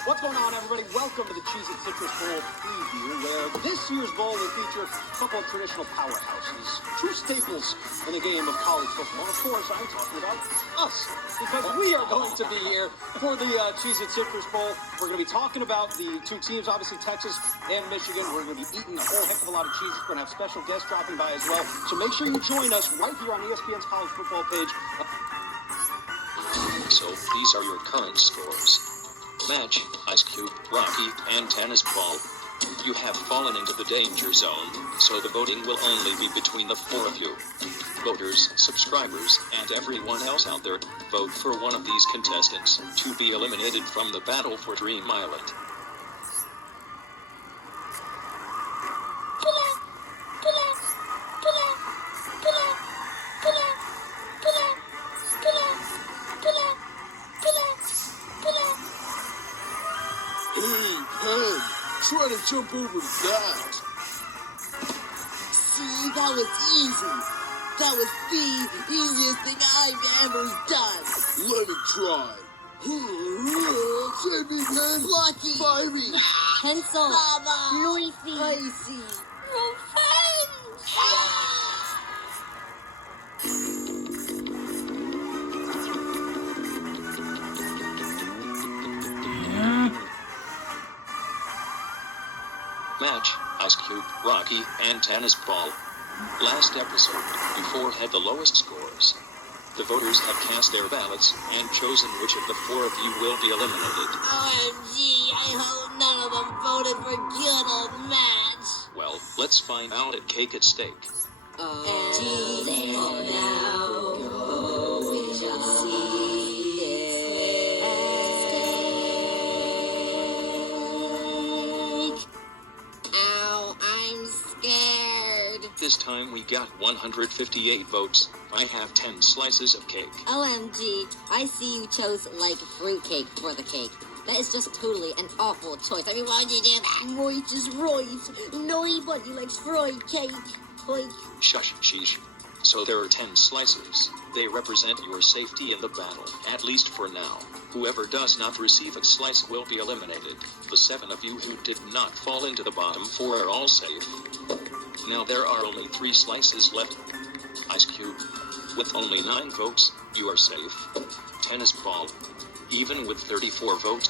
What's going on, everybody? Welcome to the Cheez-It Citrus Bowl preview, where this year's bowl will feature a couple of traditional powerhouses, true staples in the game of college football. Of course, I'm talking about us, because we are going to be here for the Cheez-It Citrus Bowl. We're going to be talking about the two teams, obviously Texas and Michigan. We're going to be eating a whole heck of a lot of cheese. We're going to have special guests dropping by as well. So make sure you join us right here on ESPN's college football page. So, these are your current scores. Match, Ice Cube, Rocky, and Tennis Ball. You have fallen into the danger zone, so the voting will only be between the 4 of you. Voters, subscribers, and everyone else out there, vote for one of these contestants to be eliminated from the battle for Dream Island. Hey, Pen, try to jump over that. See, that was easy. That was the easiest thing I've ever done. Let me try. Save me, Pen. Lucky. Fiery. Pencil. Baba. Noisy. Icy. Revenge! match, Ice Cube, Rocky, and Tennis Ball. Last episode, you four had the lowest scores. The voters have cast their ballots and chosen which of the four of you will be eliminated. OMG, I hope none of them voted for good old match. Well, let's find out at Cake at Stake. And therefore now we shall see it. Ow, I'm scared. This time we got 158 votes. I have 10 slices of cake. OMG, I see you chose, like, fruitcake for the cake. That is just totally an awful choice. I mean, why would you do that? Right is right. Nobody likes fried cake. Like, Shush, sheesh. So there are 10 slices. They represent your safety in the battle, at least for now. Whoever does not receive a slice will be eliminated. The 7 of you who did not fall into the bottom 4 are all safe. Now there are only 3 slices left. Ice Cube. With only 9 votes, you are safe. Tennis Ball. Even with 34 votes,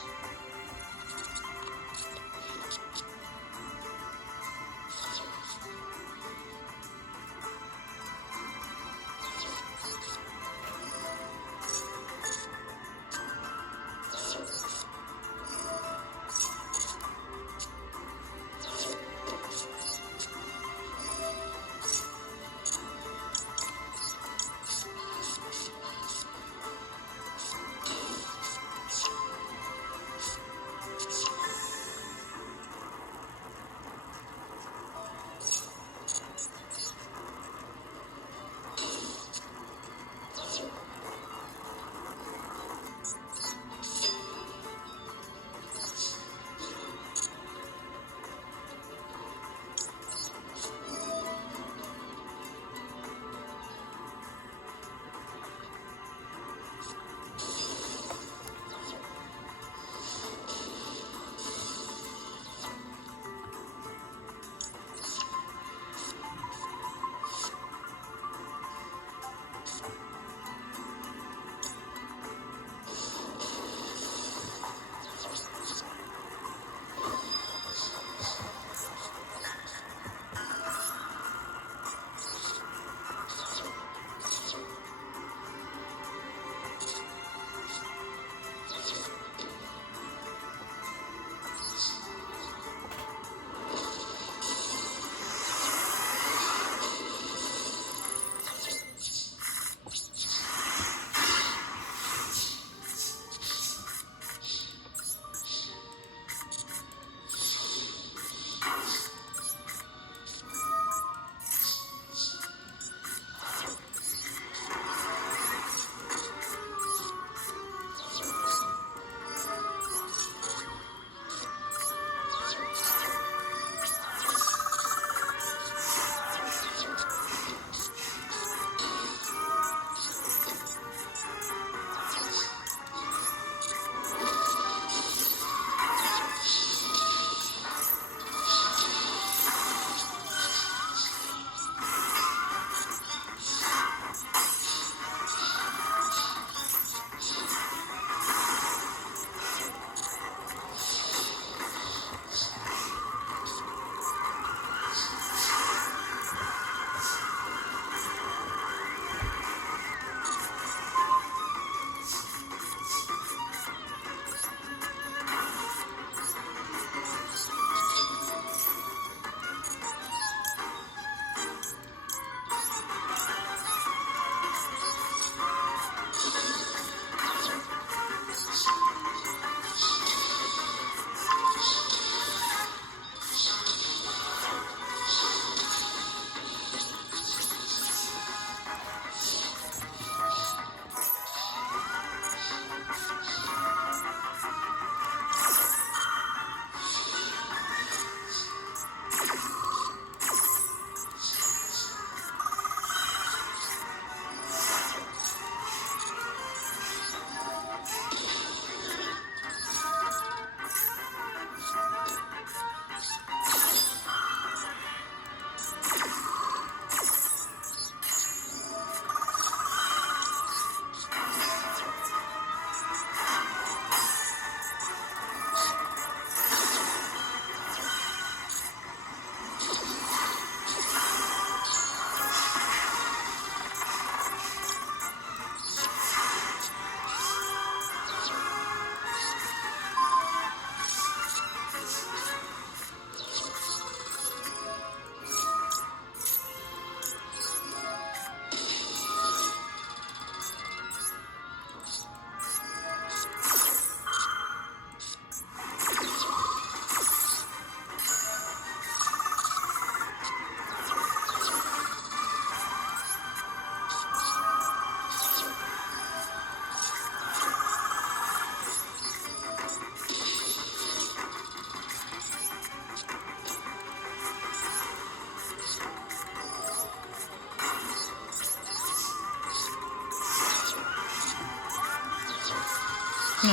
No.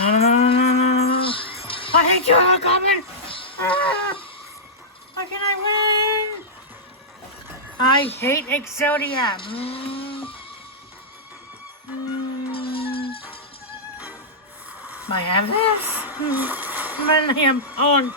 I hate you, Goblin! Why can't I win? I hate Exodia. I have this. Man, I am on.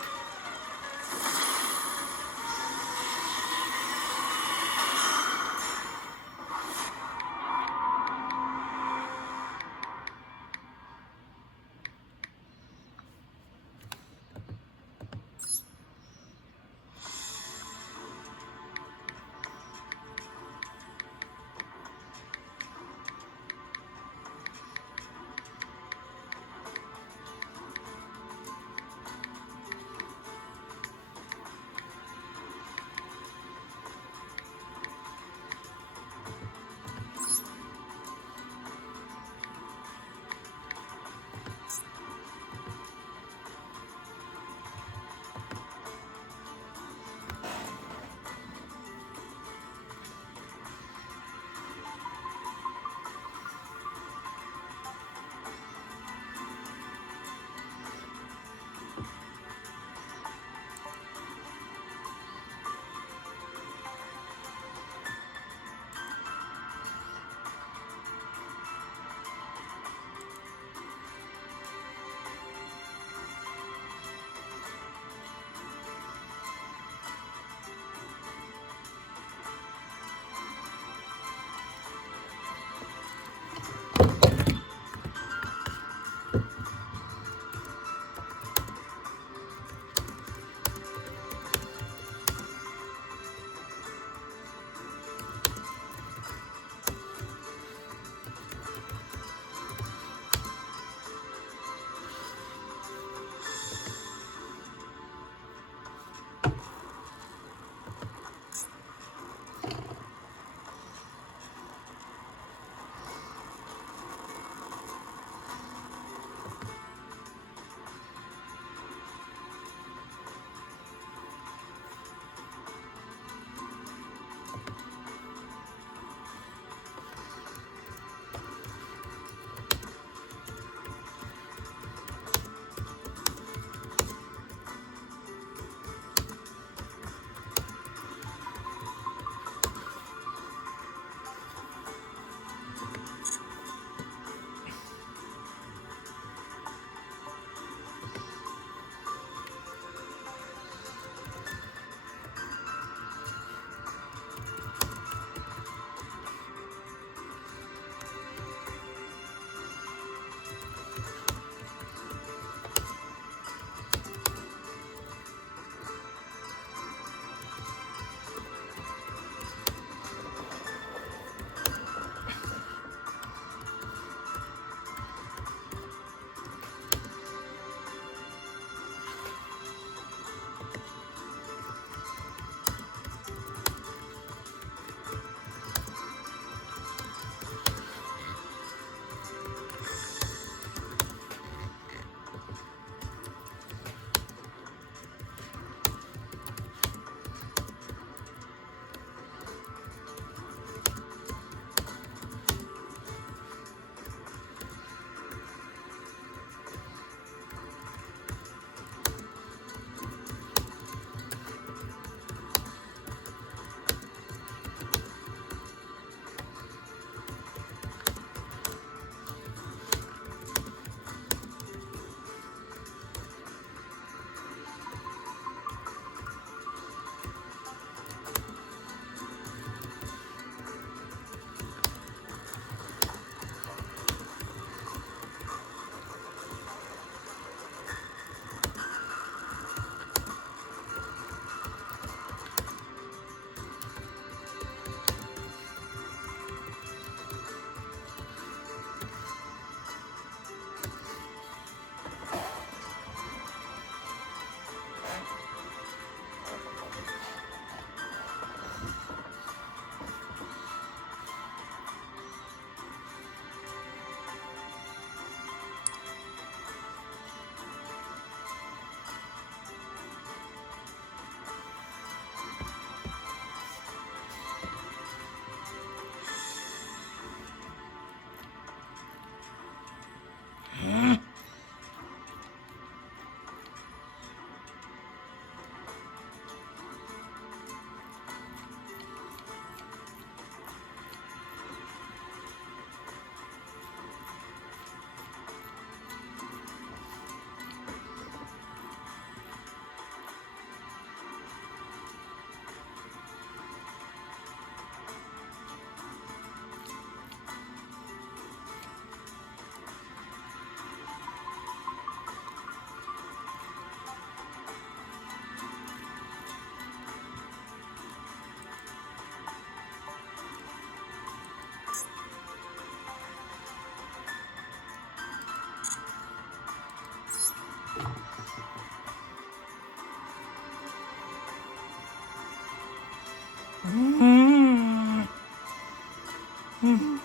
I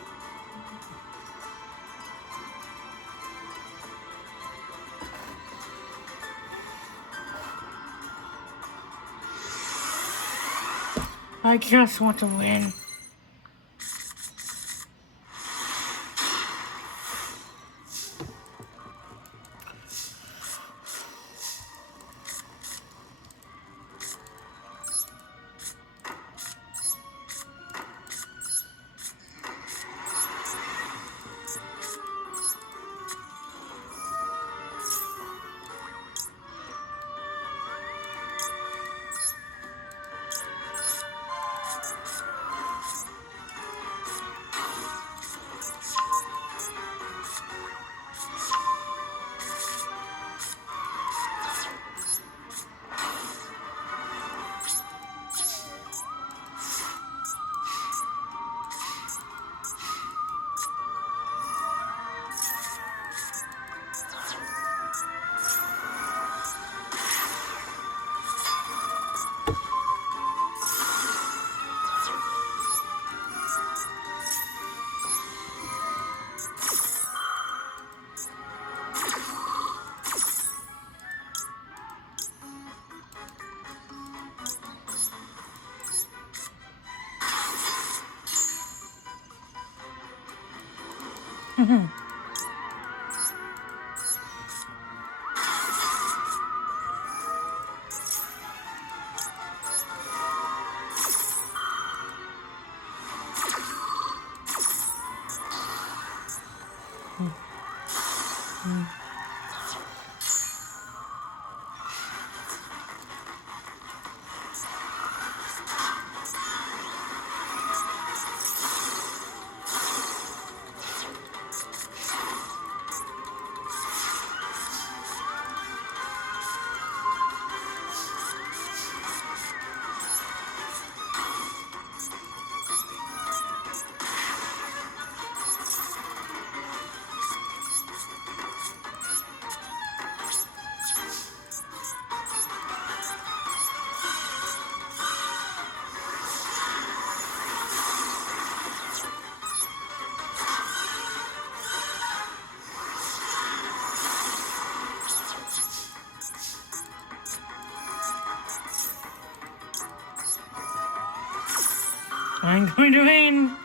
just want to win. I'm going to win.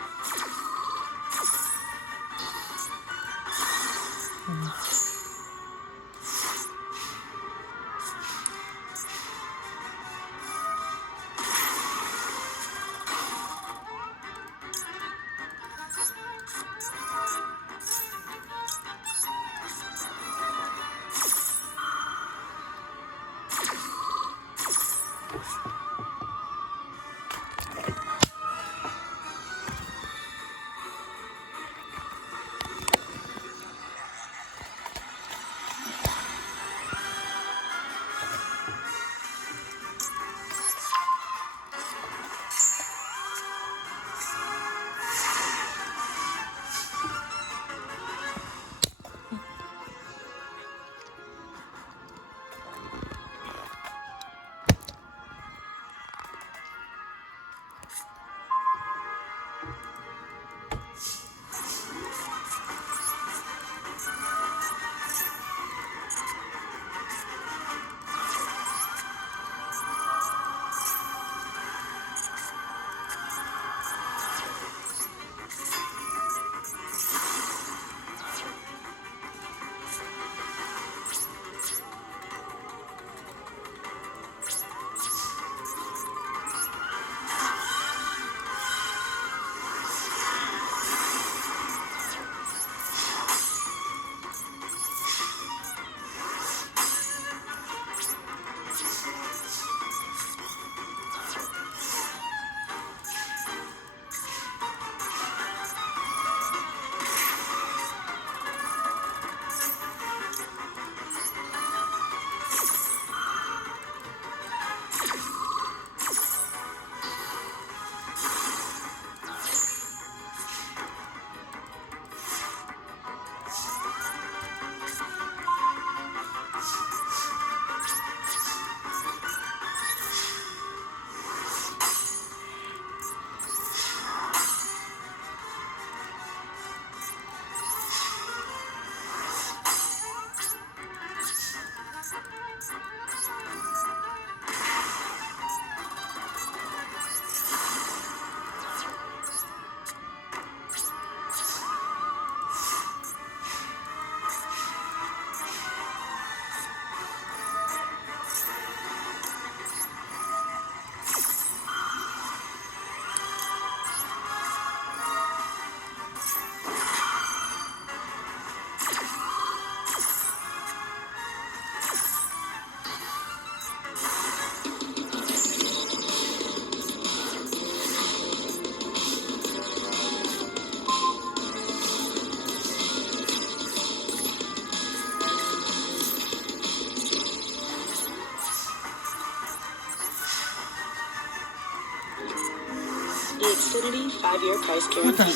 Infinity 5-year price guarantee.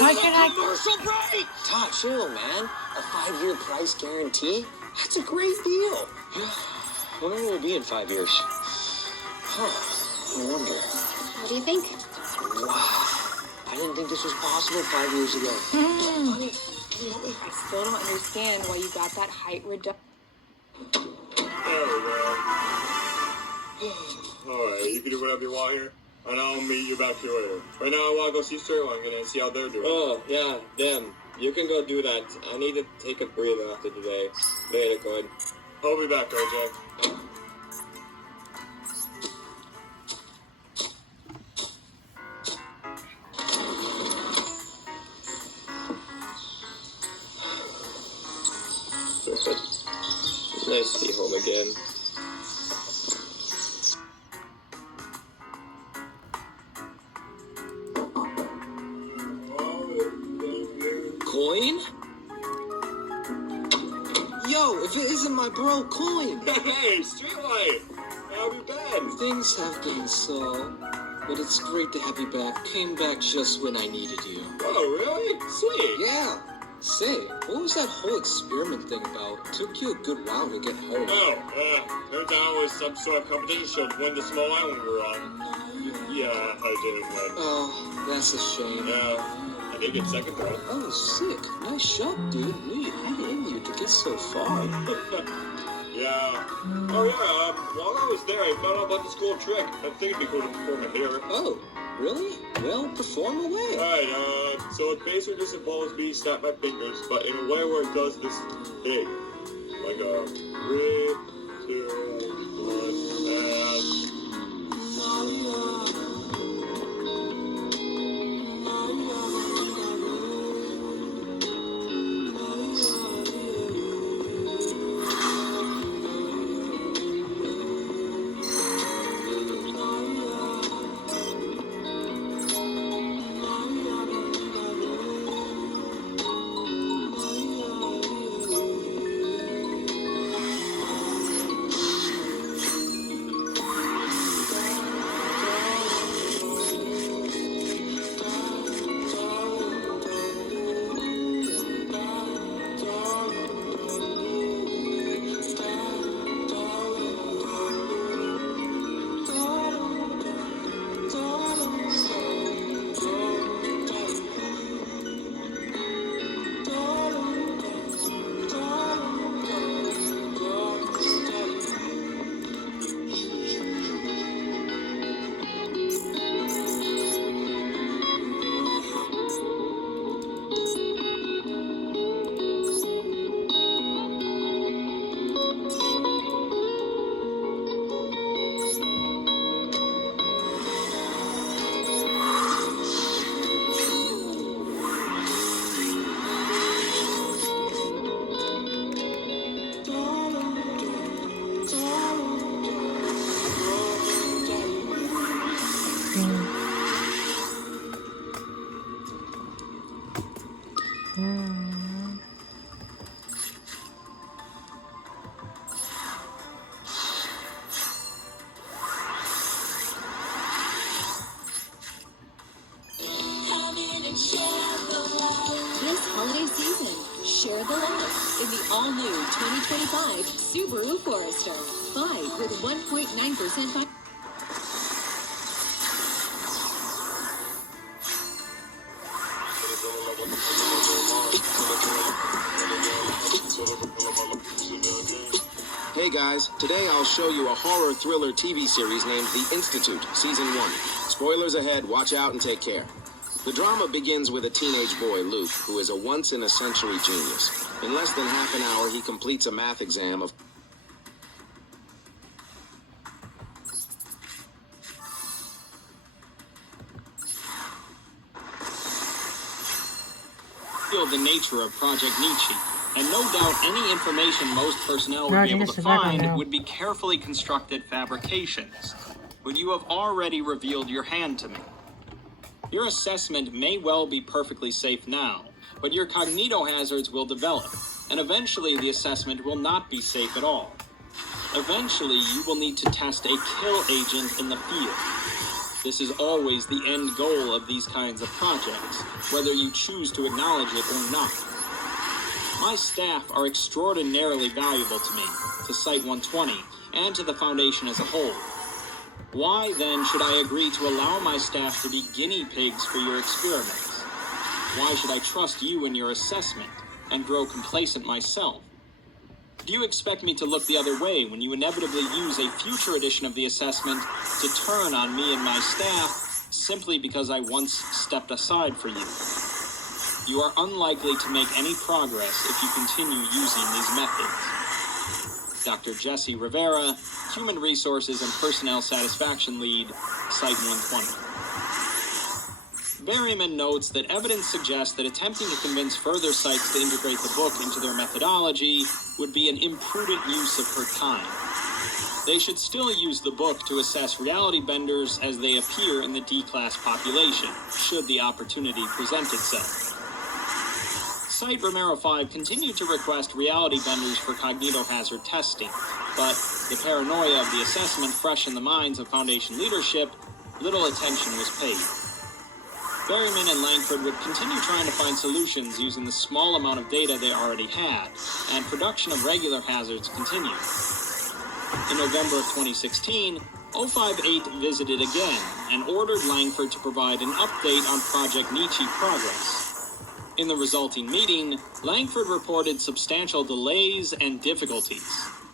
Why can I? Commercial break! Todd, chill, man. A 5-year price guarantee? That's a great deal. Where will we be in 5 years? I wonder. What do you think? Wow. I didn't think this was possible 5 years ago. Honey, can you help me? I still don't understand why you got that height reduction. There we go. Alright, you can do whatever you want here, and I'll meet you back here later. Right now, I want to go see Sterling and see how they're doing. Oh, yeah, them. You can go do that. I need to take a breather after today. Later, good. I'll be back, OJ. Nice to be home again. Coin? Yo, if it isn't my bro, Coin! Hey, Streetlight! How have you been? Things have been so, but it's great to have you back. Came back just when I needed you. Oh, really? Sweet. Yeah. Say, what was that whole experiment thing about? Took you a good while to get home. Oh, turns out it was some sort of competition show to win the small island we were on. Yeah, I didn't win. Oh, that's a shame. Yeah, I did get second though. Oh, sick. Nice shot, dude. Really had it in you to get so far. Yeah. Oh, yeah, while I was there, I found out about this cool trick. I think it'd be cool to perform it here. Oh, really? Well, perform away. Alright, so it basically just involves me snap my fingers, but in a way where it does this thing. Like a 3, 2, 1, and... This holiday season, share the love in the all-new 2025 Subaru Forester. Buy with 1.9% Hey guys, today I'll show you a horror thriller TV series named The Institute, Season 1. Spoilers ahead, watch out and take care. The drama begins with a teenage boy, Luke, who is a once-in-a-century genius. In less than half an hour, he completes a math exam of the nature of Project Nietzsche, and no doubt any information most personnel would be able to find would be carefully constructed fabrications. But you have already revealed your hand to me. Your assessment may well be perfectly safe now, but your cognito hazards will develop, and eventually the assessment will not be safe at all. Eventually, you will need to test a kill agent in the field. This is always the end goal of these kinds of projects, whether you choose to acknowledge it or not. My staff are extraordinarily valuable to me, to Site 120, and to the Foundation as a whole. Why, then, should I agree to allow my staff to be guinea pigs for your experiments? Why should I trust you in your assessment and grow complacent myself? Do you expect me to look the other way when you inevitably use a future edition of the assessment to turn on me and my staff simply because I once stepped aside for you? You are unlikely to make any progress if you continue using these methods. Dr. Jesse Rivera, Human Resources and Personnel Satisfaction Lead, Site 120. Berryman notes that evidence suggests that attempting to convince further sites to integrate the book into their methodology would be an imprudent use of her time. They should still use the book to assess reality benders as they appear in the D-class population, should the opportunity present itself. Site Romero 5 continued to request reality benders for cognitohazard testing, but the paranoia of the assessment fresh in the minds of Foundation leadership, little attention was paid. Berryman and Langford would continue trying to find solutions using the small amount of data they already had, and production of regular hazards continued. In November of 2016, 058 visited again and ordered Langford to provide an update on Project Nietzsche progress. In the resulting meeting, Langford reported substantial delays and difficulties,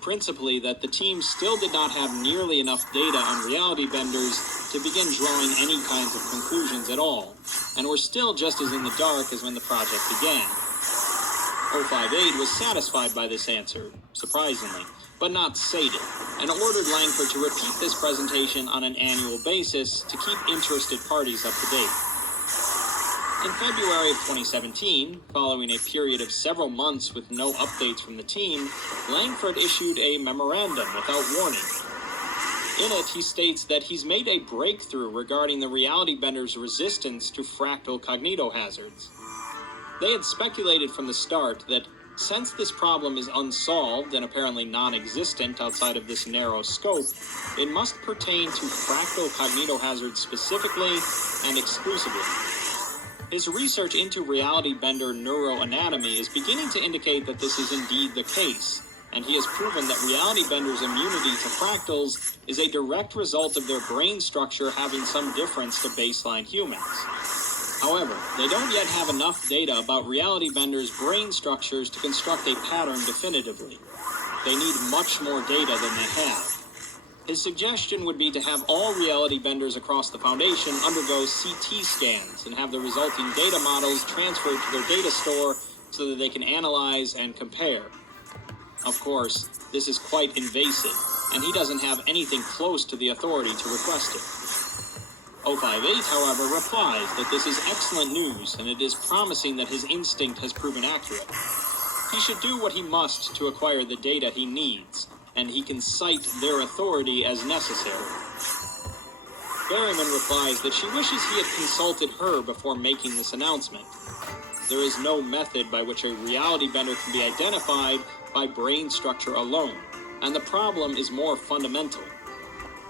principally that the team still did not have nearly enough data on reality benders to begin drawing any kinds of conclusions at all, and were still just as in the dark as when the project began. 058 was satisfied by this answer, surprisingly, but not sated, and ordered Langford to repeat this presentation on an annual basis to keep interested parties up to date. In February of 2017, following a period of several months with no updates from the team, Langford issued a memorandum without warning. In it, he states that he's made a breakthrough regarding the reality bender's resistance to fractal cognitohazards. They had speculated from the start that since this problem is unsolved and apparently non-existent outside of this narrow scope, it must pertain to fractal cognitohazards specifically and exclusively. His research into reality bender neuroanatomy is beginning to indicate that this is indeed the case, and he has proven that reality benders' immunity to fractals is a direct result of their brain structure having some difference to baseline humans. However, they don't yet have enough data about reality benders' brain structures to construct a pattern definitively. They need much more data than they have. His suggestion would be to have all reality benders across the Foundation undergo CT scans and have the resulting data models transferred to their data store so that they can analyze and compare. Of course, this is quite invasive, and he doesn't have anything close to the authority to request it. 058, however, replies that this is excellent news, and it is promising that his instinct has proven accurate. He should do what he must to acquire the data he needs, and he can cite their authority as necessary. Berryman replies that she wishes he had consulted her before making this announcement. There is no method by which a reality bender can be identified by brain structure alone, and the problem is more fundamental.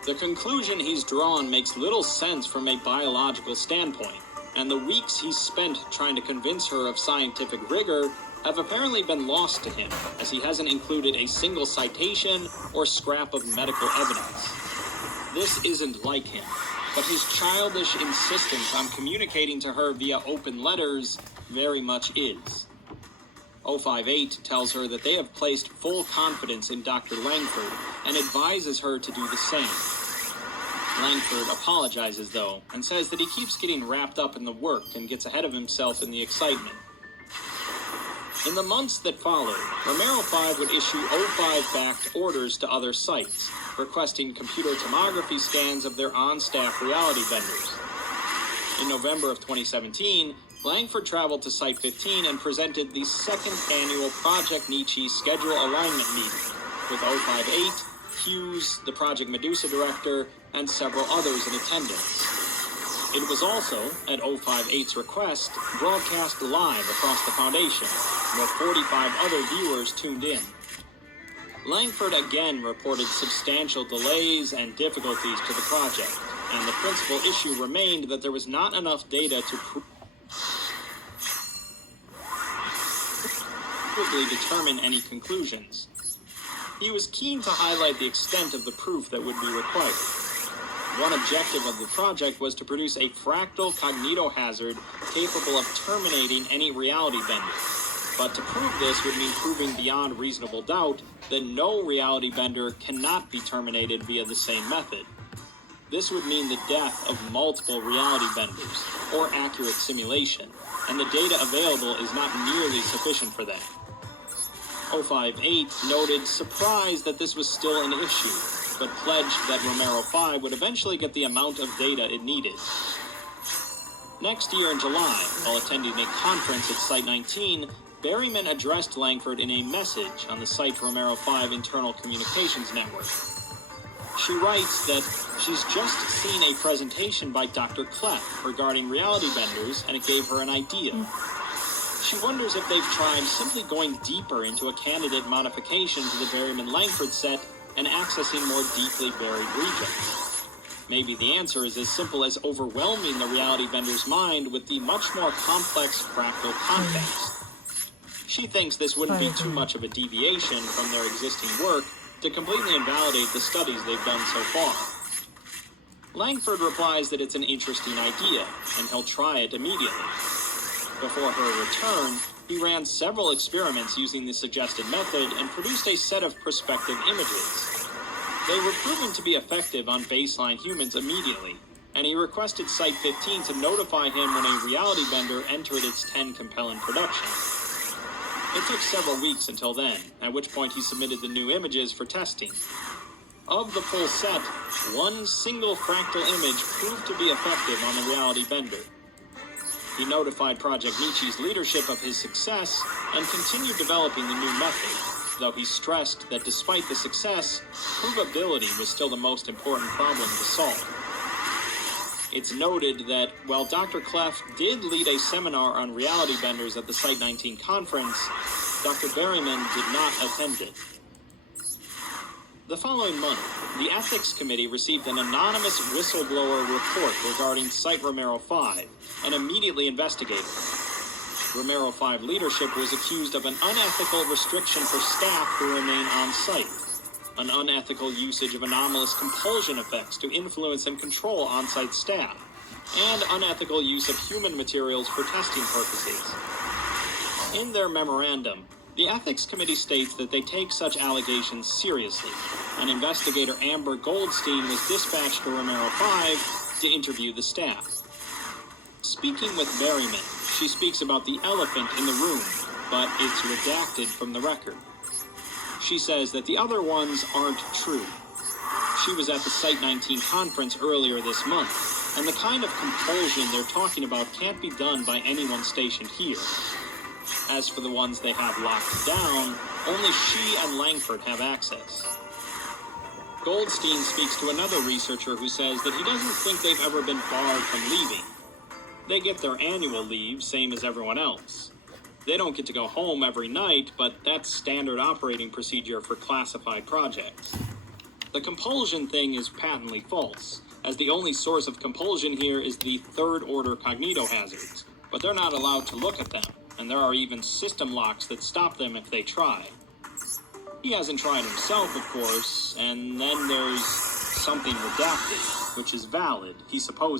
The conclusion he's drawn makes little sense from a biological standpoint, and the weeks he's spent trying to convince her of scientific rigor have apparently been lost to him, as he hasn't included a single citation or scrap of medical evidence. This isn't like him, but his childish insistence on communicating to her via open letters very much is. 058 tells her that they have placed full confidence in Dr. Langford and advises her to do the same. Langford apologizes, though, and says that he keeps getting wrapped up in the work and gets ahead of himself in the excitement. In the months that followed, Romero 5 would issue 05-backed orders to other sites, requesting computer tomography scans of their on-staff reality vendors. In November of 2017, Langford traveled to Site 15 and presented the second annual Project Nietzsche schedule alignment meeting, with 058, Hughes, the Project Medusa director, and several others in attendance. It was also, at 058's request, broadcast live across the Foundation, where 45 other viewers tuned in. Langford again reported substantial delays and difficulties to the project, and the principal issue remained that there was not enough data to probably determine any conclusions. He was keen to highlight the extent of the proof that would be required. One objective of the project was to produce a fractal cognitohazard capable of terminating any reality bender. But to prove this would mean proving beyond reasonable doubt that no reality bender cannot be terminated via the same method. This would mean the death of multiple reality benders, or accurate simulation, and the data available is not nearly sufficient for that. 058 noted surprise that this was still an issue, but pledged that Romero 5 would eventually get the amount of data it needed. Next year in July, while attending a conference at Site 19, Berryman addressed Langford in a message on the Site Romero 5 internal communications network. She writes that she's just seen a presentation by Dr. Clef regarding reality benders, and it gave her an idea. She wonders if they've tried simply going deeper into a candidate modification to the Berryman-Langford set and accessing more deeply buried regions. Maybe the answer is as simple as overwhelming the reality bender's mind with the much more complex fractal context. She thinks this wouldn't be too much of a deviation from their existing work to completely invalidate the studies they've done so far. Langford replies that it's an interesting idea, and he'll try it immediately. Before her return, he ran several experiments using the suggested method and produced a set of prospective images. They were proven to be effective on baseline humans immediately, and he requested Site 15 to notify him when a reality bender entered its 10 compelling production. It took several weeks until then, at which point he submitted the new images for testing. Of the full set, one single fractal image proved to be effective on the reality bender. He notified Project Nietzsche's leadership of his success and continued developing the new method, though he stressed that despite the success, provability was still the most important problem to solve. It's noted that while Dr. Clef did lead a seminar on reality benders at the Site 19 conference, Dr. Berryman did not attend it. The following month, the Ethics Committee received an anonymous whistleblower report regarding Site Romero 5 and immediately investigated. Romero 5 leadership was accused of an unethical restriction for staff who remain on site, an unethical usage of anomalous compulsion effects to influence and control on-site staff, and unethical use of human materials for testing purposes. In their memorandum, the Ethics Committee states that they take such allegations seriously, and investigator Amber Goldstein was dispatched to Romero 5 to interview the staff. Speaking with Berryman, she speaks about the elephant in the room, but it's redacted from the record. She says that the other ones aren't true. She was at the Site 19 conference earlier this month, and the kind of compulsion they're talking about can't be done by anyone stationed here. As for the ones they have locked down, only she and Langford have access. Goldstein speaks to another researcher who says that he doesn't think they've ever been barred from leaving. They get their annual leave, same as everyone else. They don't get to go home every night, but that's standard operating procedure for classified projects. The compulsion thing is patently false, as the only source of compulsion here is the third-order cognitohazards, but they're not allowed to look at them, and there are even system locks that stop them if they try. He hasn't tried himself, of course, and then there's something redacted, which is valid, he supposes.